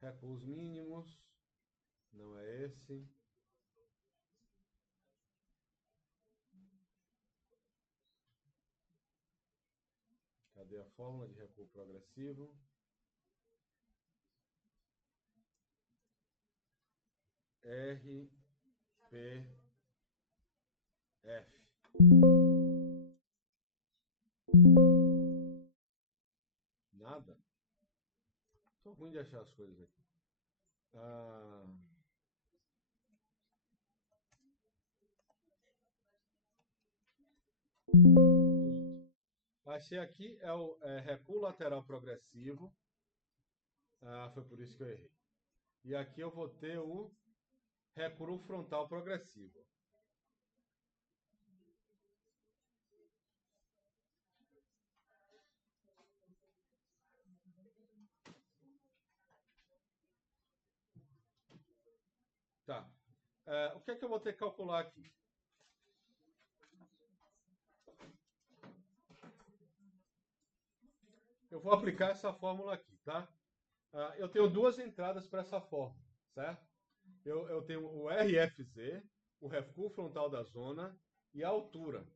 Recursos mínimos. Não é esse. Cadê a fórmula de recuo progressivo? R, P, F. Nada? Tô ruim de achar as coisas aqui. Achei aqui, é o recuo lateral progressivo. Foi por isso que eu errei. E aqui eu vou ter o recuo frontal progressivo. Tá. O que é que eu vou ter que calcular aqui? Eu vou aplicar essa fórmula aqui, tá? Eu tenho duas entradas para essa fórmula, certo? Eu tenho o RFZ, o recuo frontal da zona e a altura.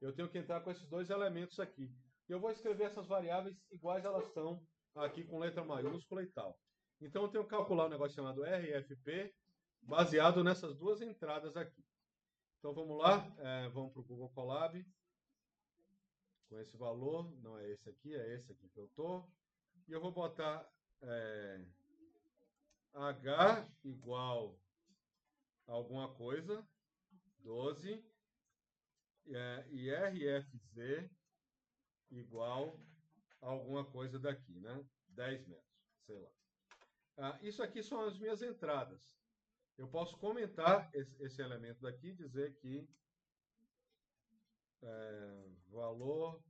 Eu tenho que entrar com esses dois elementos aqui. E eu vou escrever essas variáveis iguais elas estão aqui com letra maiúscula e tal. Então eu tenho que calcular um negócio chamado RFP baseado nessas duas entradas aqui. Então vamos lá, vamos para o Google Colab. Com esse valor, não é esse aqui, é esse aqui que eu estou. E eu vou botar H igual a alguma coisa, 12, e RFZ igual a alguma coisa daqui, né? 10 metros, sei lá. Isso aqui são as minhas entradas. Eu posso comentar esse elemento daqui e dizer que valor,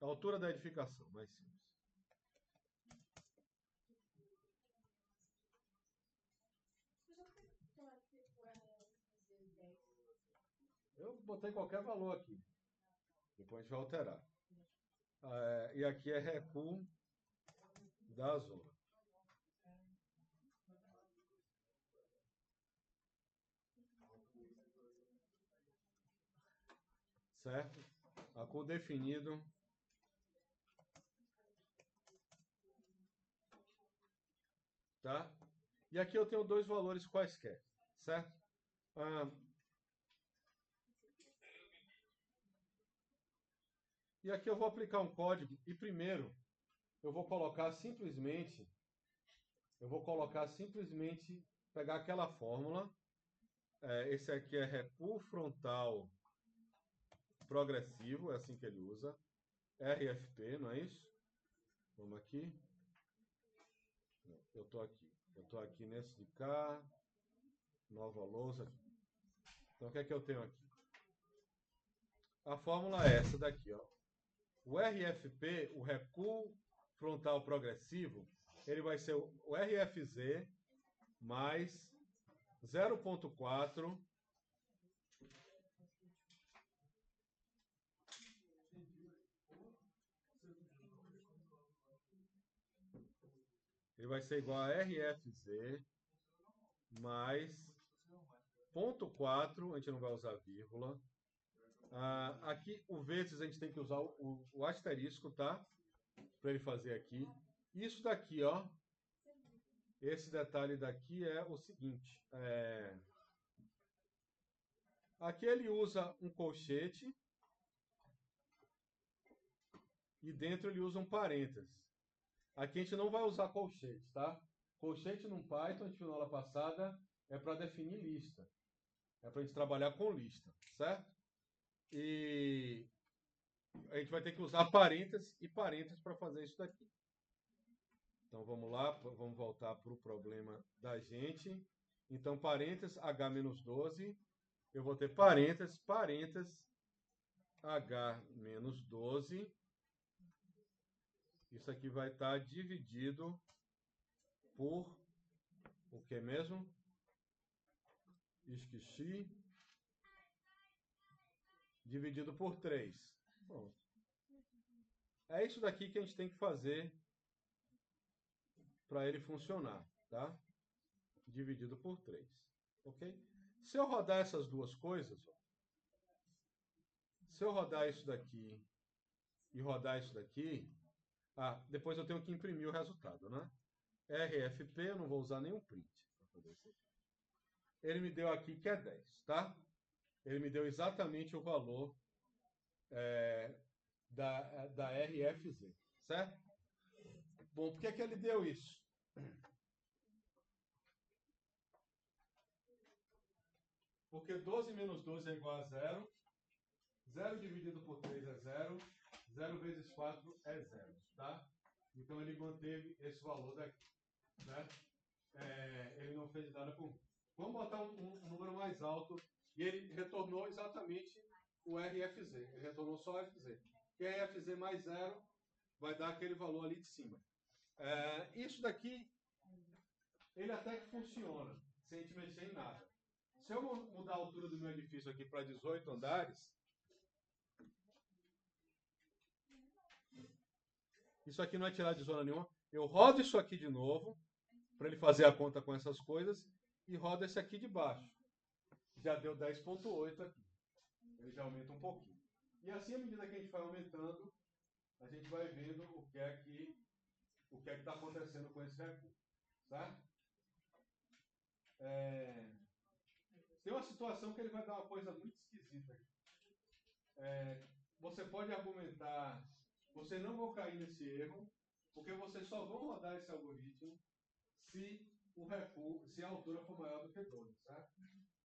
altura da edificação, mais simples. Eu botei qualquer valor aqui. Depois a gente vai alterar. E aqui é recuo da zona. Certo? Recuo definido. Tá? E aqui eu tenho dois valores quaisquer. Certo? E aqui eu vou aplicar um código e primeiro eu vou colocar simplesmente, pegar aquela fórmula, esse aqui é recuo frontal progressivo, é assim que ele usa, RFP, não é isso? Vamos aqui. Eu estou aqui nesse de cá, nova lousa aqui. Então o que é que eu tenho aqui? A fórmula é essa daqui, ó. O RFP, o recuo frontal progressivo, ele vai ser o RFZ mais 0,4 ele vai ser igual a RFZ mais 0,4, a gente não vai usar vírgula. Aqui o vezes a gente tem que usar o asterisco, tá? Para ele fazer aqui. Isso daqui, ó. Esse detalhe daqui é o seguinte. Aqui ele usa um colchete e dentro ele usa um parênteses. Aqui a gente não vai usar colchete, tá? Colchete no Python, a gente viu na aula passada, é para definir lista. É para a gente trabalhar com lista, certo? E a gente vai ter que usar parênteses e parênteses para fazer isso daqui. Então vamos lá, vamos voltar para o problema da gente. Então, parênteses H-12, eu vou ter parênteses, parênteses H-12. Isso aqui vai estar dividido por o que mesmo? Esqueci. Dividido por 3. Pronto. É isso daqui que a gente tem que fazer para ele funcionar, tá? Dividido por 3. Ok? Se eu rodar essas duas coisas, ó, se eu rodar isso daqui e rodar isso daqui, depois eu tenho que imprimir o resultado, né? RFP, eu não vou usar nenhum print para fazer isso aqui. Ele me deu aqui que é 10, tá? Ele me deu exatamente o valor da RFZ, certo? Bom, por que que ele deu isso? Porque 12 menos 12 é igual a 0. 0 dividido por 3 é 0. 0 vezes 4 é 0, tá? Então ele manteve esse valor daqui, né? Ele não fez nada com... Vamos botar um número mais alto. E ele retornou exatamente o RFZ. Ele retornou só o RFZ. Que RFZ mais 0 vai dar aquele valor ali de cima. Isso daqui, ele até que funciona, sem a gente mexer em nada. Se eu mudar a altura do meu edifício aqui para 18 andares, isso aqui não é tirar de zona nenhuma. Eu rodo isso aqui de novo, para ele fazer a conta com essas coisas, e rodo esse aqui de baixo. Já deu 10,8 aqui. Ele já aumenta um pouquinho. E assim, à medida que a gente vai aumentando, a gente vai vendo o que é que está acontecendo com esse recurso. Tá? Tem uma situação que ele vai dar uma coisa muito esquisita aqui. Você pode argumentar, vocês não vão cair nesse erro, porque vocês só vão rodar esse algoritmo se a altura for maior do que 12, certo?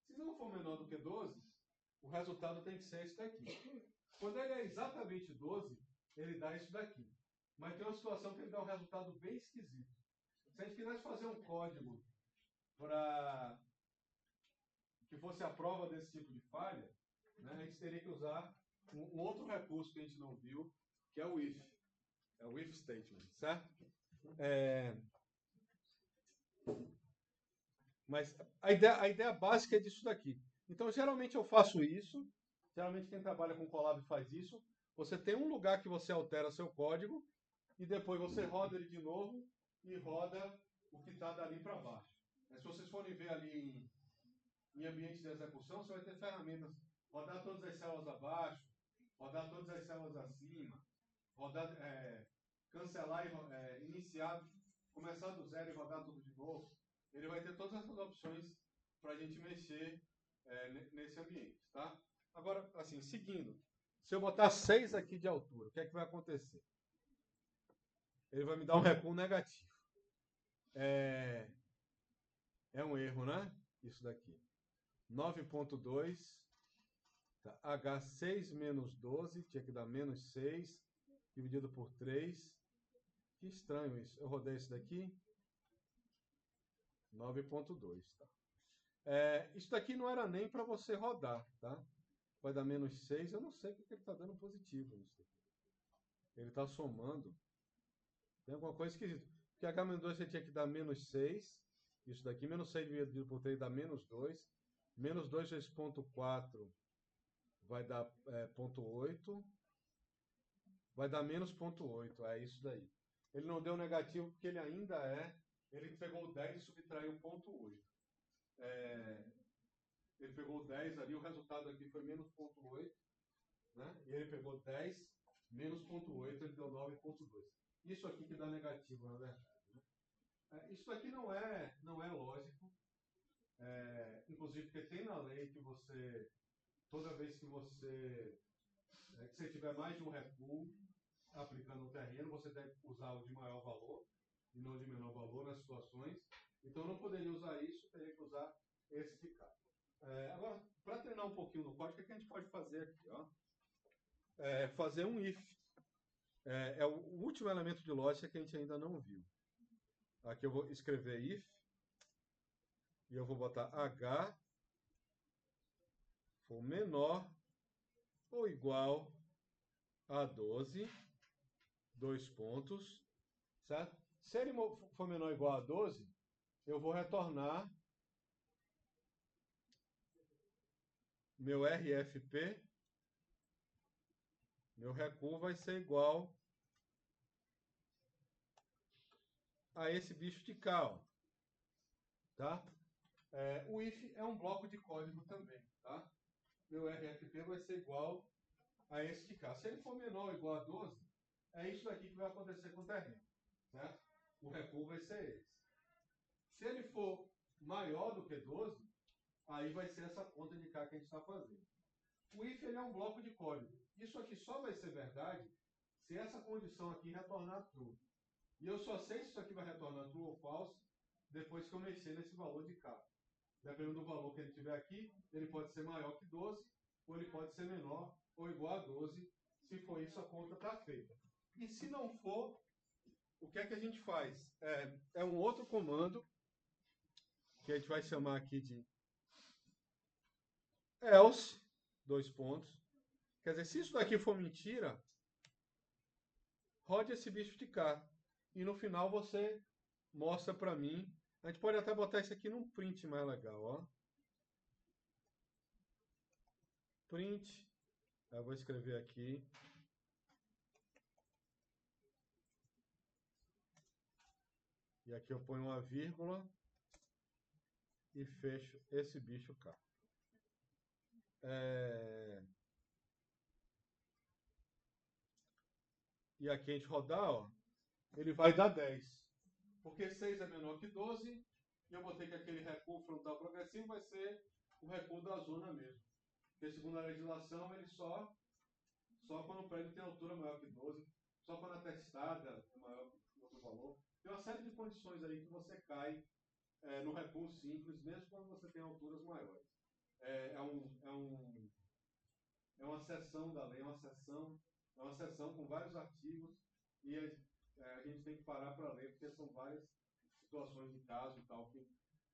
Se não for menor do que 12, o resultado tem que ser esse daqui. Quando ele é exatamente 12, ele dá isso daqui. Mas tem uma situação que ele dá um resultado bem esquisito. Se a gente quisesse fazer um código para que fosse a prova desse tipo de falha, né, a gente teria que usar um outro recurso que a gente não viu, que é o if. É o if statement, certo? Mas a ideia básica é disso daqui. Então, geralmente eu faço isso. Geralmente quem trabalha com Colab faz isso. Você tem um lugar que você altera seu código e depois você roda ele de novo e roda o que está dali para baixo. Se vocês forem ver ali em ambiente de execução, você vai ter ferramentas. Rodar todas as células abaixo, rodar todas as células acima, rodar, cancelar e iniciar, começar do zero e rodar tudo de novo. Ele vai ter todas essas opções para a gente mexer nesse ambiente, tá? Agora, assim, seguindo. Se eu botar 6 aqui de altura, o que é que vai acontecer? Ele vai me dar um recuo negativo. É um erro, né? Isso daqui. 9,2. Tá. H6 menos 12, tinha que dar menos 6, dividido por 3. Que estranho isso. Eu rodei isso daqui. 9,2. Tá. Isso daqui não era nem para você rodar, tá? Vai dar menos 6. Eu não sei porque ele está dando positivo nisso daqui. Ele está somando. Tem alguma coisa esquisita. Porque H-2 você tinha que dar menos 6. Isso daqui, menos 6 dividido por 3 dá menos 2. Menos 2 vezes 0,4 vai dar 0,8. Vai dar menos 0,8. É isso daí. Ele não deu negativo porque ele ainda ele pegou o 10 e subtraiu 0,8. Ele pegou o 10 ali, o resultado aqui foi menos 0,8. Né? E ele pegou 10 menos 0,8, ele deu 9,2. Isso aqui que dá negativo, na verdade. Né? Isso aqui não é lógico. Inclusive porque tem na lei que toda vez que você tiver mais de um recuo aplicando o terreno, você deve usar o de maior valor. e não de menor valor nas situações. Então, eu não poderia usar isso, teria que usar esse de cá. Agora, para treinar um pouquinho no código, o que a gente pode fazer aqui? Ó? Fazer um if. É o último elemento de lógica que a gente ainda não viu. Aqui eu vou escrever if, e eu vou botar h for menor ou igual a 12, dois pontos, certo? Se ele for menor ou igual a 12, eu vou retornar meu RFP, meu recuo vai ser igual a esse bicho de cá, ó, tá? O if é um bloco de código também, tá? Meu RFP vai ser igual a esse de cá. Se ele for menor ou igual a 12, é isso daqui que vai acontecer com o terreno, certo? O recuo vai ser esse. Se ele for maior do que 12, aí vai ser essa conta de cá que a gente está fazendo. O if ele é um bloco de código. Isso aqui só vai ser verdade se essa condição aqui retornar true. E eu só sei se isso aqui vai retornar true ou false depois que eu mexer nesse valor de cá. Dependendo do valor que ele tiver aqui, ele pode ser maior que 12, ou ele pode ser menor ou igual a 12. Se for isso, a conta está feita. E se não for, o que é que a gente faz? É um outro comando que a gente vai chamar aqui de else, dois pontos. Quer dizer, se isso daqui for mentira, rode esse bicho de cá. E no final você mostra para mim. A gente pode até botar isso aqui num print mais legal, ó. Print. Eu vou escrever aqui. E aqui eu ponho uma vírgula e fecho esse bicho cá. E aqui a gente rodar, ó, ele vai dar 10. Porque 6 é menor que 12, e eu botei que aquele recuo frontal progressivo vai ser o recuo da zona mesmo. Porque segundo a legislação, ele só quando o prédio tem altura maior que 12, só quando a testada é maior que outro valor. Tem uma série de condições aí que você cai no recuo simples, mesmo quando você tem alturas maiores. É uma seção da lei, é uma seção com vários artigos, e a gente tem que parar para ler, porque são várias situações de caso e tal que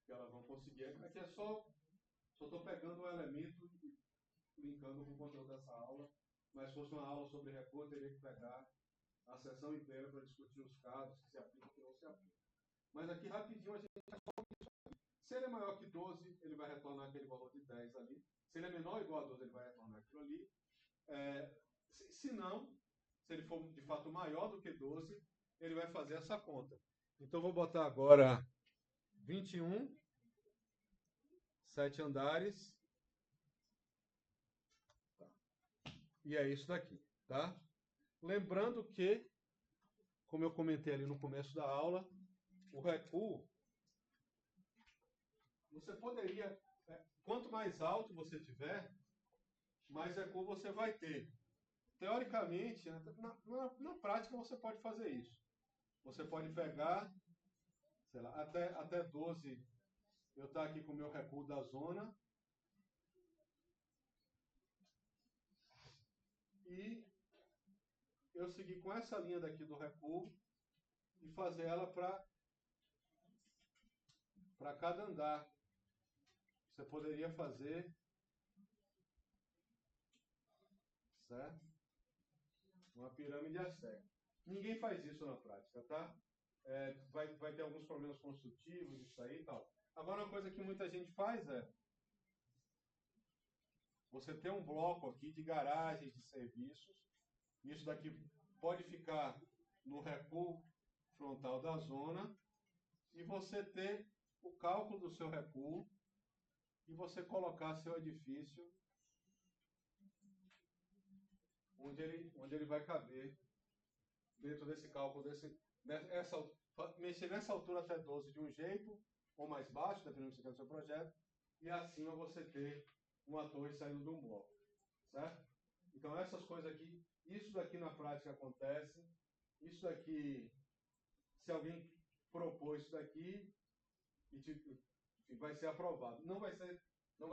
elas vão conseguir. Aqui é só estou pegando o elemento e linkando com o conteúdo dessa aula, mas se fosse uma aula sobre recuo, eu teria que pegar a sessão inteira para discutir os casos que se aplicam e que não se aplicam. Mas aqui rapidinho a gente se ele é maior que 12, ele vai retornar aquele valor de 10 ali. Se ele é menor ou igual a 12, ele vai retornar aquilo ali. Se não, se ele for de fato maior do que 12, ele vai fazer essa conta. Então, vou botar agora 21, 7 andares. E é isso daqui, tá? Lembrando que, como eu comentei ali no começo da aula, o recuo, você poderia, quanto mais alto você tiver, mais recuo você vai ter. Teoricamente, na prática você pode fazer isso. Você pode pegar, sei lá, até 12, eu estou aqui com o meu recuo da zona, e eu seguir com essa linha daqui do recuo e fazer ela para cada andar. Você poderia fazer, certo? Uma pirâmide azteca. Ninguém faz isso na prática, tá? Vai ter alguns problemas construtivos, isso aí e tal. Agora, uma coisa que muita gente faz é você ter um bloco aqui de garagens de serviços. Isso daqui pode ficar no recuo frontal da zona e você ter o cálculo do seu recuo e você colocar seu edifício onde ele vai caber dentro desse cálculo, mexer nessa altura até 12 de um jeito, ou mais baixo, dependendo do que você quer do seu projeto, e acima você ter uma torre saindo de um bloco, certo? Então essas coisas aqui, isso daqui na prática acontece, isso daqui, se alguém propor isso daqui e vai ser aprovado. Não vai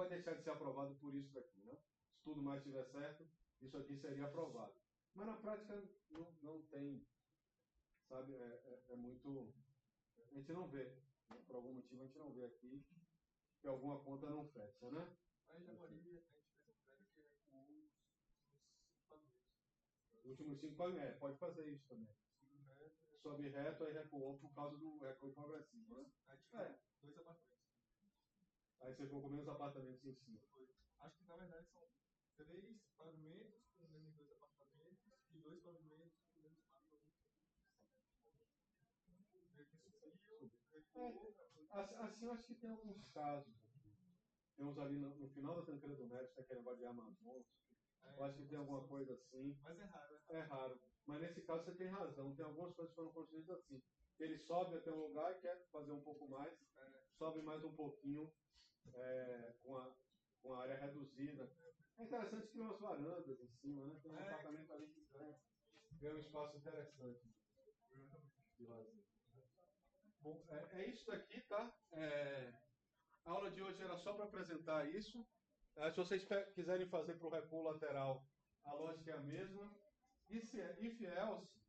deixar de ser aprovado por isso daqui, né? Se tudo mais estiver certo, isso aqui seria aprovado. Mas na prática não tem, sabe, é muito... A gente não vê, né? Por algum motivo a gente não vê aqui que alguma conta não fecha, né? Aí a Maria, a gente fez um prédio que recuou os pavimentos. Os últimos 5 pavimentos, pode fazer isso também. Sobe reto, aí recuou por causa do recuo progressivo, né? Aí tinha 2 apartamentos. Aí você ficou com menos apartamentos em cima. Acho que na verdade são 3 pavimentos com menos 2 apartamentos e 2 pavimentos com menos 4 apartamentos. Assim eu acho que tem alguns casos. Tem uns ali no final da Tancredo do Médici, aquele negócio de Amazonas. Eu acho que tem alguma coisa assim. Mas é raro, né? É raro. Mas nesse caso você tem razão. Tem algumas coisas que foram construídas assim. Ele sobe até um lugar e quer fazer um pouco mais, sobe mais um pouquinho com a área reduzida. É interessante que tem umas varandas em cima, né? Tem um apartamento ali que ganha um espaço interessante de lazer. Bom, é isso daqui, tá? A aula de hoje era só para apresentar isso. Se vocês quiserem fazer para o recuo lateral, a lógica é a mesma. If else,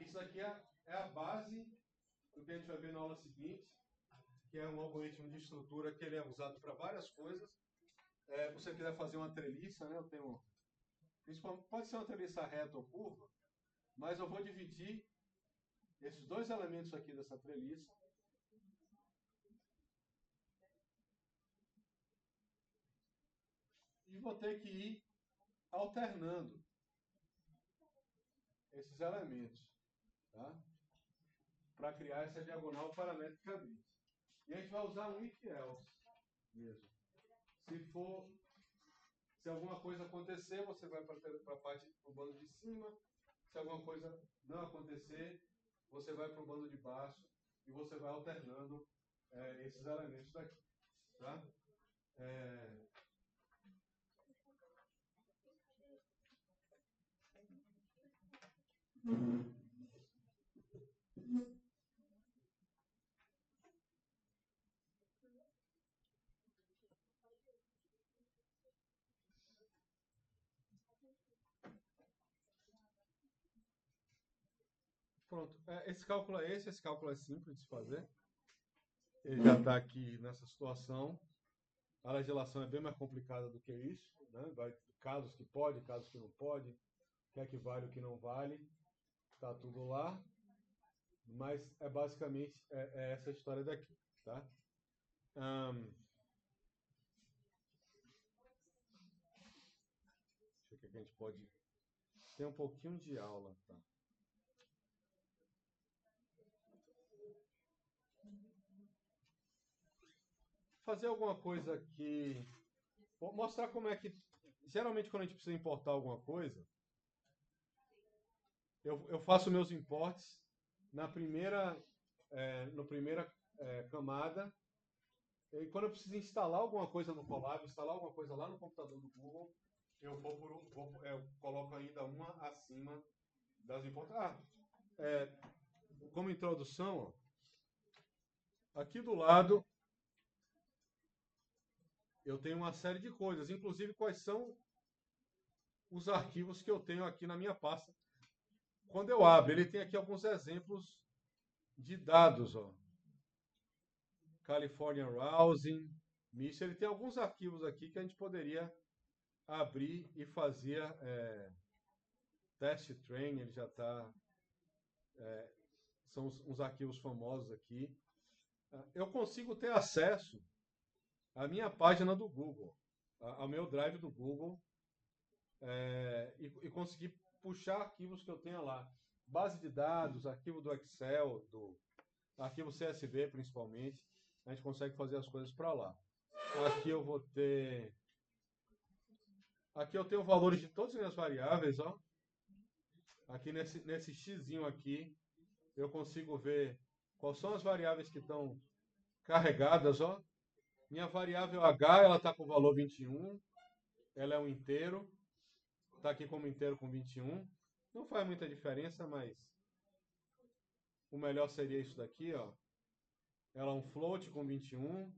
isso aqui é a base do que a gente vai ver na aula seguinte, que é um algoritmo de estrutura que ele é usado para várias coisas. Se você quiser fazer uma treliça, né, eu tenho... Pode ser uma treliça reta ou curva, mas eu vou dividir esses 2 elementos aqui dessa treliça e vou ter que ir alternando esses elementos, tá? Para criar essa diagonal parametricamente. E a gente vai usar um if else mesmo. Se alguma coisa acontecer, você vai para a parte do bando de cima. Se alguma coisa não acontecer, você vai para o bando de baixo e você vai alternando esses elementos daqui, tá? Pronto, esse cálculo esse cálculo é simples de fazer. Ele já está aqui nessa situação. A legislação é bem mais complicada do que isso, né? Vai casos que pode, casos que não pode, o que é que vale, o que não vale, está tudo lá. Mas basicamente essa história daqui, tá? Deixa eu ver o que a gente pode... Tem um pouquinho de aula, tá? Fazer alguma coisa que... Vou mostrar como é que... Geralmente, quando a gente precisa importar alguma coisa, eu faço meus importes na primeira camada. E quando eu preciso instalar alguma coisa no Colab, instalar alguma coisa lá no computador do Google, eu coloco ainda uma acima das importações. Como introdução, ó, aqui do lado eu tenho uma série de coisas, inclusive quais são os arquivos que eu tenho aqui na minha pasta. Quando eu abro, ele tem aqui alguns exemplos de dados, ó. California Rousing, MIST, ele tem alguns arquivos aqui que a gente poderia abrir e fazer test train, ele já está... são uns arquivos famosos aqui. Eu consigo ter acesso à minha página do Google, ao meu drive do Google, e conseguir puxar arquivos que eu tenha lá. Base de dados, arquivo do Excel, do arquivo CSV principalmente, a gente consegue fazer as coisas para lá. Aqui eu vou ter... Aqui eu tenho valores de todas as minhas variáveis, ó. Aqui nesse xzinho aqui, eu consigo ver quais são as variáveis que estão carregadas, ó. Minha variável H, ela está com o valor 21, ela é um inteiro, está aqui como inteiro com 21. Não faz muita diferença, mas o melhor seria isso daqui, ó. Ela é um float com 21.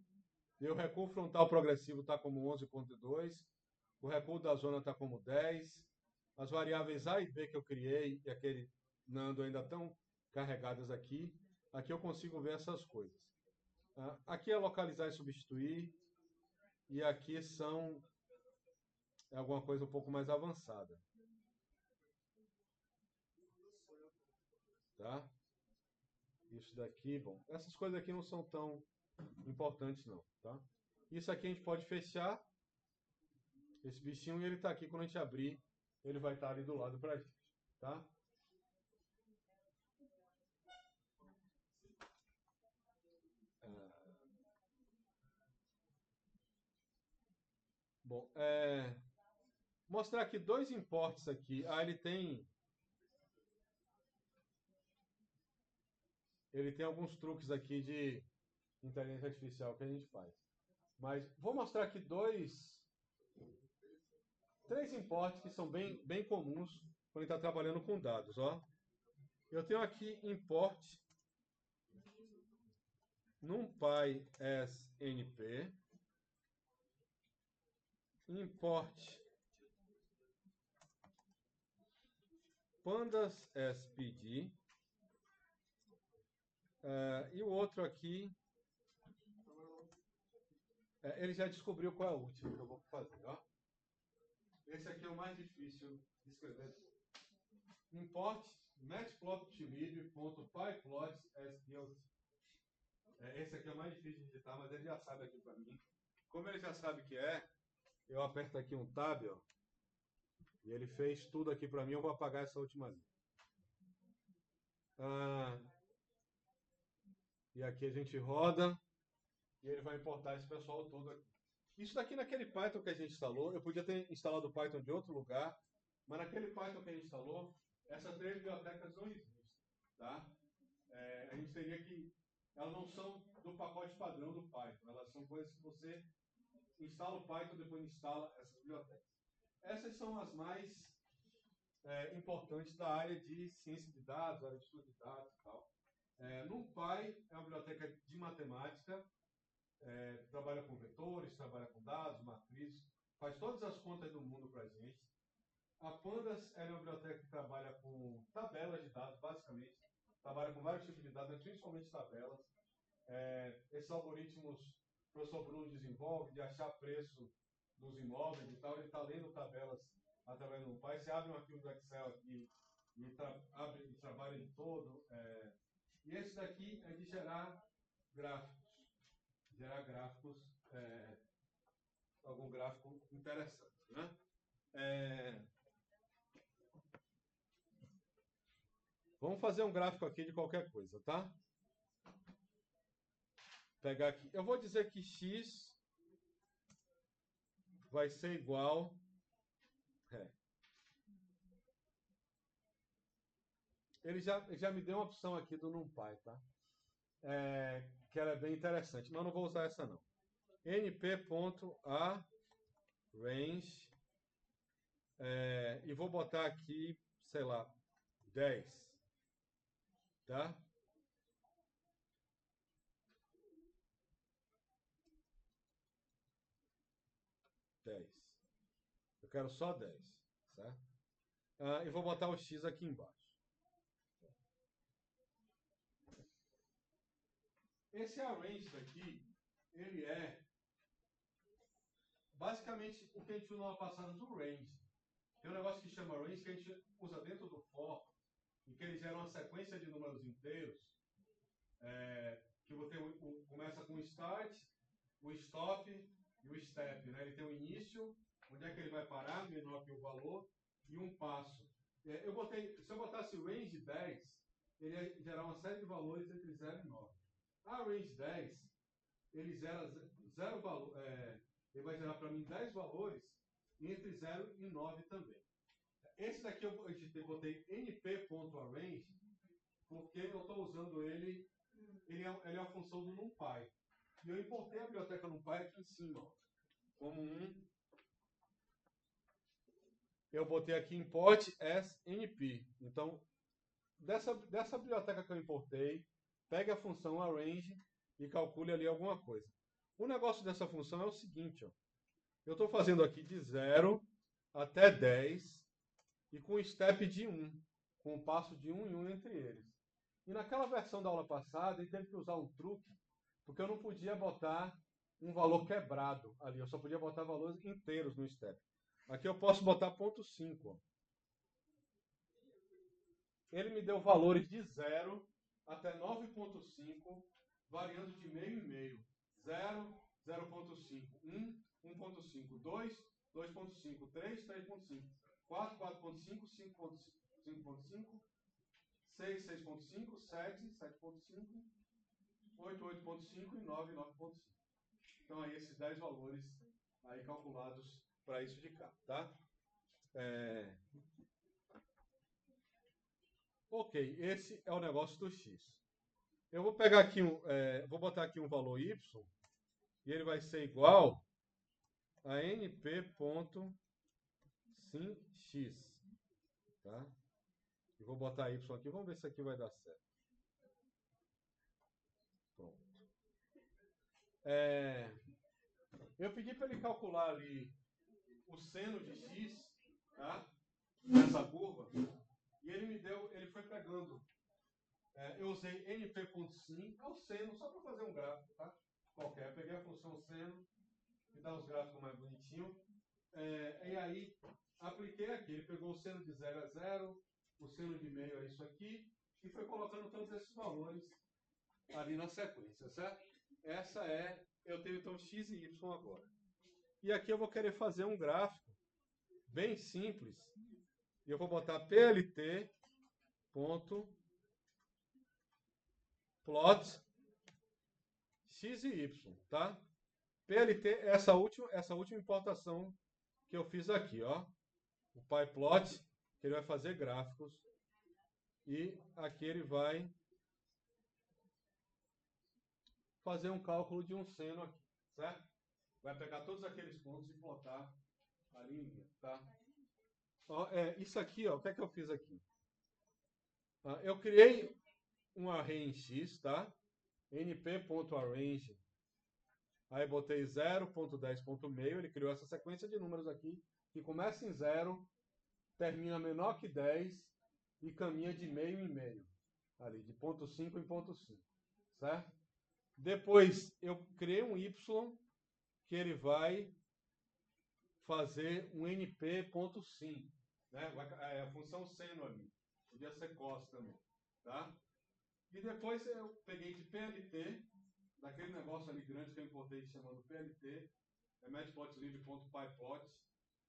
E o recuo frontal progressivo está como 11.2. O recuo da zona está como 10. As variáveis A e B que eu criei e aquele Nando ainda estão carregadas aqui. Aqui eu consigo ver essas coisas. Aqui é localizar e substituir. E aqui é alguma coisa um pouco mais avançada. Tá? Isso daqui, bom, essas coisas aqui não são tão importantes não, tá? Isso aqui a gente pode fechar, esse bichinho, e ele está aqui, quando a gente abrir, ele vai estar ali do lado pra gente, tá? Bom, mostrar aqui dois imports aqui. Ele tem alguns truques aqui de inteligência artificial que a gente faz. Mas vou mostrar aqui três imports que são bem comuns quando está trabalhando com dados. Ó. Eu tenho aqui import numpy as np, import pandas as pd, e o outro aqui, ele já descobriu qual é o último que eu vou fazer. Ó. Esse aqui é o mais difícil de escrever. Import matplotlib.pyplots as built. Esse aqui é o mais difícil de digitar, mas ele já sabe aqui para mim. Como ele já sabe que eu aperto aqui um tab, ó, e ele fez tudo aqui para mim. Eu vou apagar essa última linha. E aqui a gente roda e ele vai importar esse pessoal todo aqui. Isso daqui naquele Python que a gente instalou, eu podia ter instalado o Python de outro lugar, mas naquele Python que a gente instalou, essas três bibliotecas não existem, tá? A gente teria que... Elas não são do pacote padrão do Python, elas são coisas que você instala o Python e depois instala essas bibliotecas. Essas são as mais importantes da área de ciência de dados, área de estudo de dados e tal. NumPy é uma biblioteca de matemática, trabalha com vetores, trabalha com dados, matrizes, faz todas as contas do mundo para a gente. A Pandas é uma biblioteca que trabalha com tabelas de dados, basicamente. Trabalha com vários tipos de dados, mas principalmente tabelas. Esses algoritmos que o professor Bruno desenvolve, de achar preço dos imóveis e tal, ele está lendo tabelas através do NumPy. Você abre um arquivo do Excel aqui e trabalha em todo. E esse daqui é de gerar gráficos. Algum gráfico interessante, né? Vamos fazer um gráfico aqui de qualquer coisa, tá? Pegar aqui. Eu vou dizer que x vai ser igual... Ele já me deu uma opção aqui do NumPy, tá? Que ela é bem interessante, mas eu não vou usar essa não. np.arange, e vou botar aqui, sei lá, 10, tá? Eu quero só 10, certo? E vou botar o x aqui embaixo. Esse arrange aqui, ele é basicamente o que a gente usou na passada do range. Tem um negócio que chama range que a gente usa dentro do for, em que ele gera uma sequência de números inteiros, que você começa com o start, o stop e o step. Né? Ele tem um início, onde é que ele vai parar, menor que o valor, e um passo. Se eu botasse range 10, ele ia gerar uma série de valores entre 0 e 9. A range 10, ele gera 0 valor, ele vai gerar para mim 10 valores entre 0 e 9 também. Esse daqui eu botei np.arrange porque eu estou usando ele é uma função do NumPy. E eu importei a biblioteca NumPy aqui em cima, ó, como eu botei aqui import as np. Então, dessa biblioteca que eu importei, pegue a função arrange e calcule ali alguma coisa. O negócio dessa função é o seguinte, ó. Eu estou fazendo aqui de 0 até 10 e com o step de 1, com o passo de 1 em 1 entre eles. E naquela versão da aula passada, ele teve que usar um truque, porque eu não podia botar um valor quebrado ali, eu só podia botar valores inteiros no step. Aqui eu posso botar ponto 5, ó. Ele me deu valores de 0 até 9.5, variando de meio em meio. 0, 0.5, 1, 1.5, 2, 2.5, 3, 3.5, 4, 4.5, 5.5, 6, 6.5, 7, 7.5, 8, 8.5 e 9, 9.5. Então aí esses 10 valores aí calculados para isso de cá, tá? Ok, esse é o negócio do x. Eu vou pegar aqui vou botar aqui um valor y e ele vai ser igual a np.simx, tá? E vou botar y aqui, vamos ver se aqui vai dar certo. Pronto. Eu pedi para ele calcular ali o seno de x, tá? Nessa curva, e ele foi pegando. Eu usei np.sim, é o seno, só para fazer um gráfico, tá? Qualquer. Eu peguei a função seno e dá os gráficos mais bonitinhos. E aí, apliquei aqui. Ele pegou o seno de 0 a 0, o seno de meio é isso aqui, e foi colocando todos esses valores ali na sequência, certo? Eu tenho então x e y agora. E aqui eu vou querer fazer um gráfico bem simples. E eu vou botar plt.plot x e y, tá? PLT é essa última importação que eu fiz aqui, ó. O pyplot, que ele vai fazer gráficos. E aqui ele vai fazer um cálculo de um seno aqui, certo? Vai pegar todos aqueles pontos e plotar a linha, tá? Ó, isso aqui, ó, o que é que eu fiz aqui? Eu criei um array em x, tá? np.arrange. Aí botei 0.10.meio, ele criou essa sequência de números aqui, que começa em 0, termina menor que 10 e caminha de meio em meio, ali, de ponto 5 em ponto 5, certo? Depois eu criei um y, que ele vai fazer um np.sim, né? A função seno ali, podia ser cos também, tá? E depois eu peguei de PLT, daquele negócio ali grande que eu importei chamando PLT, matplotlib.pyplot.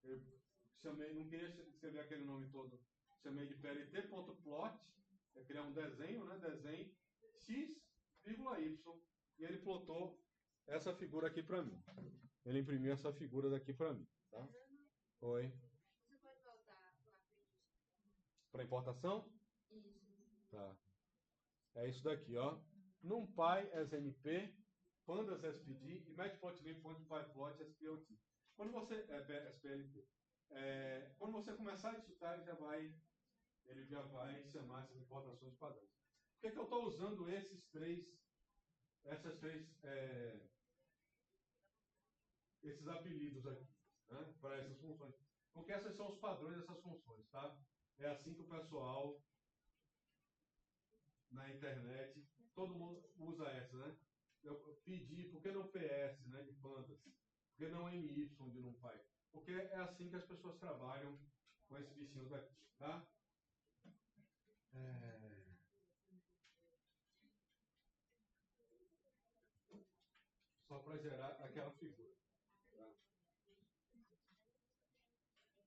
Eu chamei, não queria escrever aquele nome todo, chamei de plt.plot, eu criar um desenho, né? Desenho x, y, e ele plotou essa figura aqui para mim. Ele imprimiu essa figura daqui para mim, tá? Oi. Você pode voltar lá para importação? Isso. Tá. É isso daqui, ó. NumPy SNP, pandas SPD e matplotlib.pyplot SPLT. Quando você SPLT. Quando você começar a digitar, ele já vai chamar essas importações padrões. Por que eu estou usando esses três apelidos aqui, né, para essas funções? Porque esses são os padrões dessas funções, tá? É assim que o pessoal na internet, todo mundo usa essa, né? Eu pedi, por que não PS, né, de pandas? Por que não MY de NumPy? Porque é assim que as pessoas trabalham com esse bichinho daqui, tá? Só para gerar aquela figura. Tá?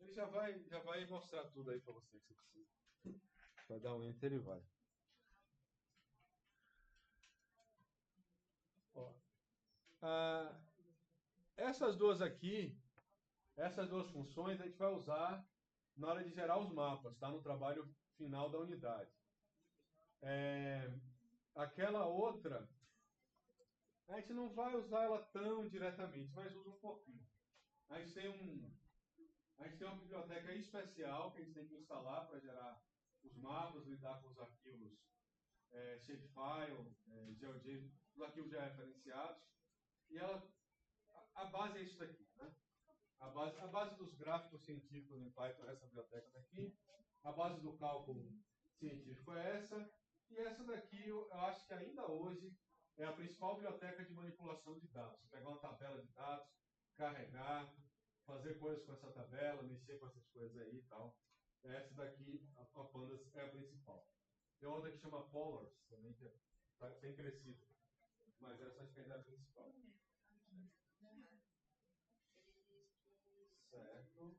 Ele já vai mostrar tudo aí para você que você precisa. Vai dar um enter e vai. Ó, essas duas aqui, essas duas funções, a gente vai usar na hora de gerar os mapas, tá? No trabalho final da unidade. Aquela outra, a gente não vai usar ela tão diretamente, mas usa um pouquinho. A gente tem uma biblioteca especial que a gente tem que instalar para gerar os mapas, lidar com os arquivos shapefile, GeoJSON, os arquivos já referenciados. E a base é isso daqui, né? A base dos gráficos científicos em Python é essa biblioteca daqui. A base do cálculo científico é essa. E essa daqui, eu acho que ainda hoje é a principal biblioteca de manipulação de dados. Pegar uma tabela de dados, carregar, fazer coisas com essa tabela, mexer com essas coisas aí e tal. Essa daqui, a Pandas, é a principal. Tem outra que chama Polars, também, que tem crescido. Mas essa acho que ainda é a principal. Certo.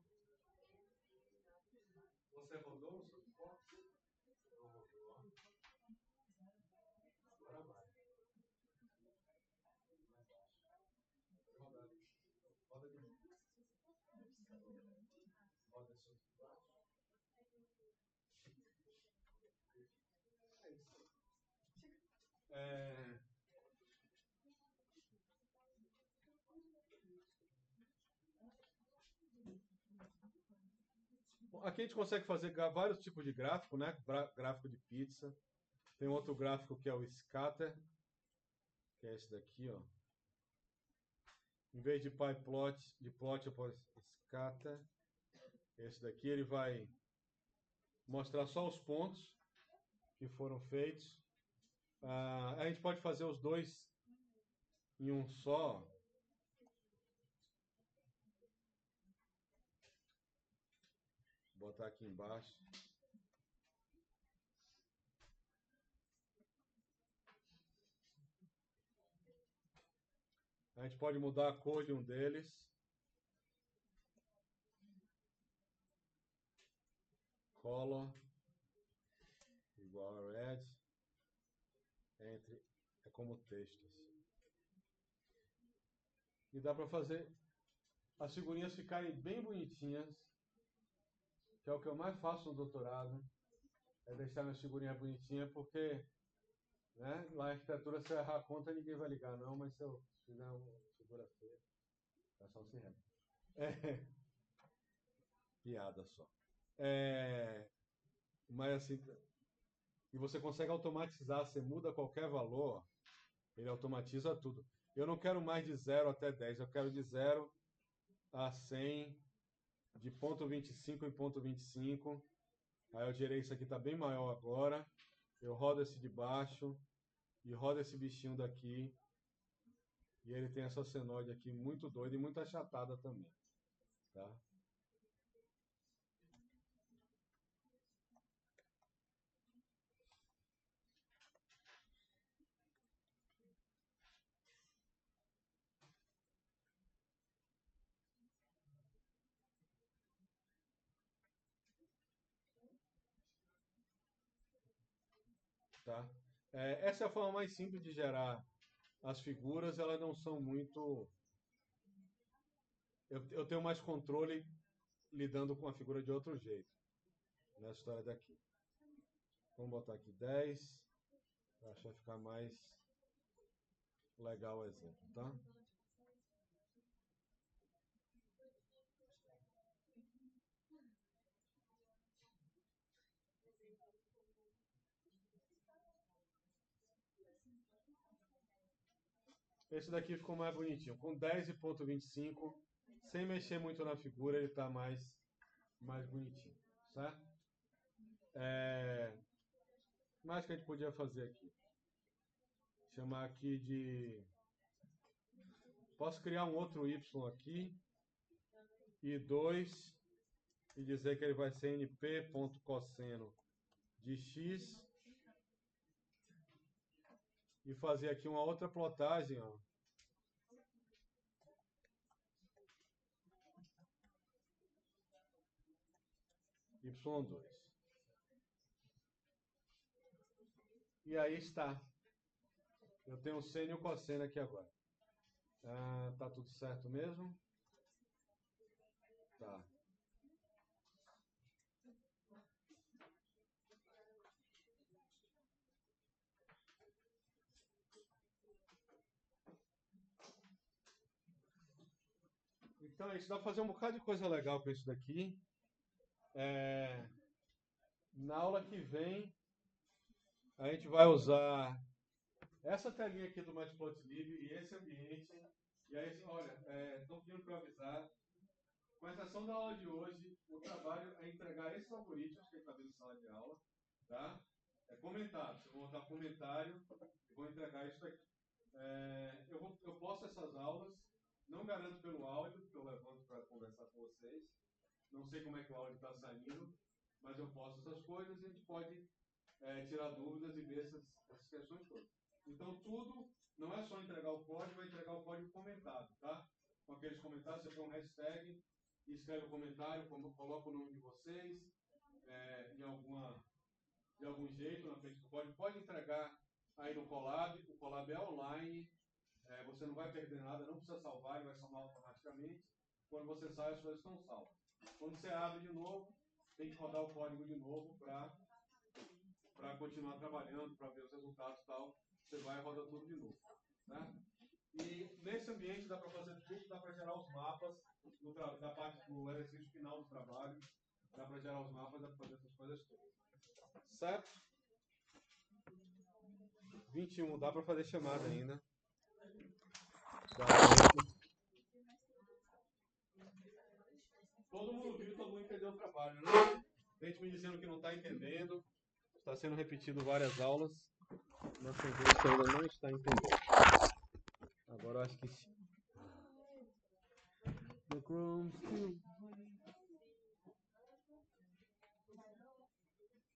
Você rodou o seu suporte? Não rodou. Agora vai. Roda de novo. Roda seus baixos. Aqui a gente consegue fazer vários tipos de gráfico, né? Gráfico de pizza. Tem outro gráfico que é o scatter, que é esse daqui, ó. Em vez de pyplot, de plot eu posso scatter. Esse daqui ele vai mostrar só os pontos que foram feitos. A gente pode fazer os dois em um só. Vou botar aqui embaixo. A gente pode mudar a cor de um deles. Color igual a red. É como texto. Assim. E dá para fazer as figurinhas ficarem bem bonitinhas, que é o que eu mais faço no doutorado, é deixar minhas figurinhas bonitinhas, porque né, lá em arquitetura, se eu errar a conta, ninguém vai ligar, não, mas se eu fizer uma figura feia, é só se renda. Piada só. Mas assim, e você consegue automatizar, você muda qualquer valor, ele automatiza tudo. Eu não quero mais de 0 até 10, eu quero de 0 a 100, de ponto 25 em ponto 25. Aí eu gerei isso aqui, está bem maior agora. Eu rodo esse de baixo e rodo esse bichinho daqui. E ele tem essa senoide aqui muito doida e muito achatada também. Tá? Tá? Essa é a forma mais simples de gerar as figuras, elas não são muito... Eu tenho mais controle lidando com a figura de outro jeito, nessa história daqui. Vamos botar aqui 10, para achar ficar mais legal o exemplo, tá? Esse daqui ficou mais bonitinho. Com 10,25, sem mexer muito na figura, ele está mais bonitinho, certo? Mais que a gente podia fazer aqui. Chamar aqui de... Posso criar um outro Y aqui. E 2. E dizer que ele vai ser np.cosseno de x. E fazer aqui uma outra plotagem, ó. Y2. E aí está. Eu tenho o seno e o cosseno aqui agora. Tá tudo certo mesmo? Tá. Então é isso. Dá para fazer um bocado de coisa legal com isso daqui. Na aula que vem, a gente vai usar essa telinha aqui do Matplotlib e esse ambiente. E aí, olha, estou pedindo para avisar. Com exceção da aula de hoje, o trabalho é entregar esses algoritmos que a gente está vendo na sala de aula, tá? É comentário. Eu vou botar comentário e vou entregar isso aqui. Eu posto essas aulas, não garanto pelo áudio, porque eu levanto para conversar com vocês. Não sei como é que o áudio está saindo, mas eu posto essas coisas e a gente pode tirar dúvidas e ver essas questões todas. Então, tudo não é só entregar o código, é entregar o código comentado, tá? Com aqueles comentários, você põe um hashtag, escreve o comentário, coloca o nome de vocês, de algum jeito na frente do código. Pode entregar aí no Colab, o Colab é online, você não vai perder nada, não precisa salvar, ele vai salvar automaticamente. Quando você sai, as coisas estão salvas. Quando você abre de novo, tem que rodar o código de novo para continuar trabalhando, para ver os resultados e tal. Você vai e roda tudo de novo. Né? E nesse ambiente dá para fazer tudo, dá para gerar os mapas da parte do exercício final do trabalho, dá para gerar os mapas, dá para fazer essas coisas todas. Certo? 21, dá para fazer chamada ainda. Todo mundo viu, todo mundo entendeu o trabalho, né? Gente me dizendo que não está entendendo. Está sendo repetido várias aulas. Mas tem gente que ainda não está entendendo. Agora eu acho que sim. The Chrome Still.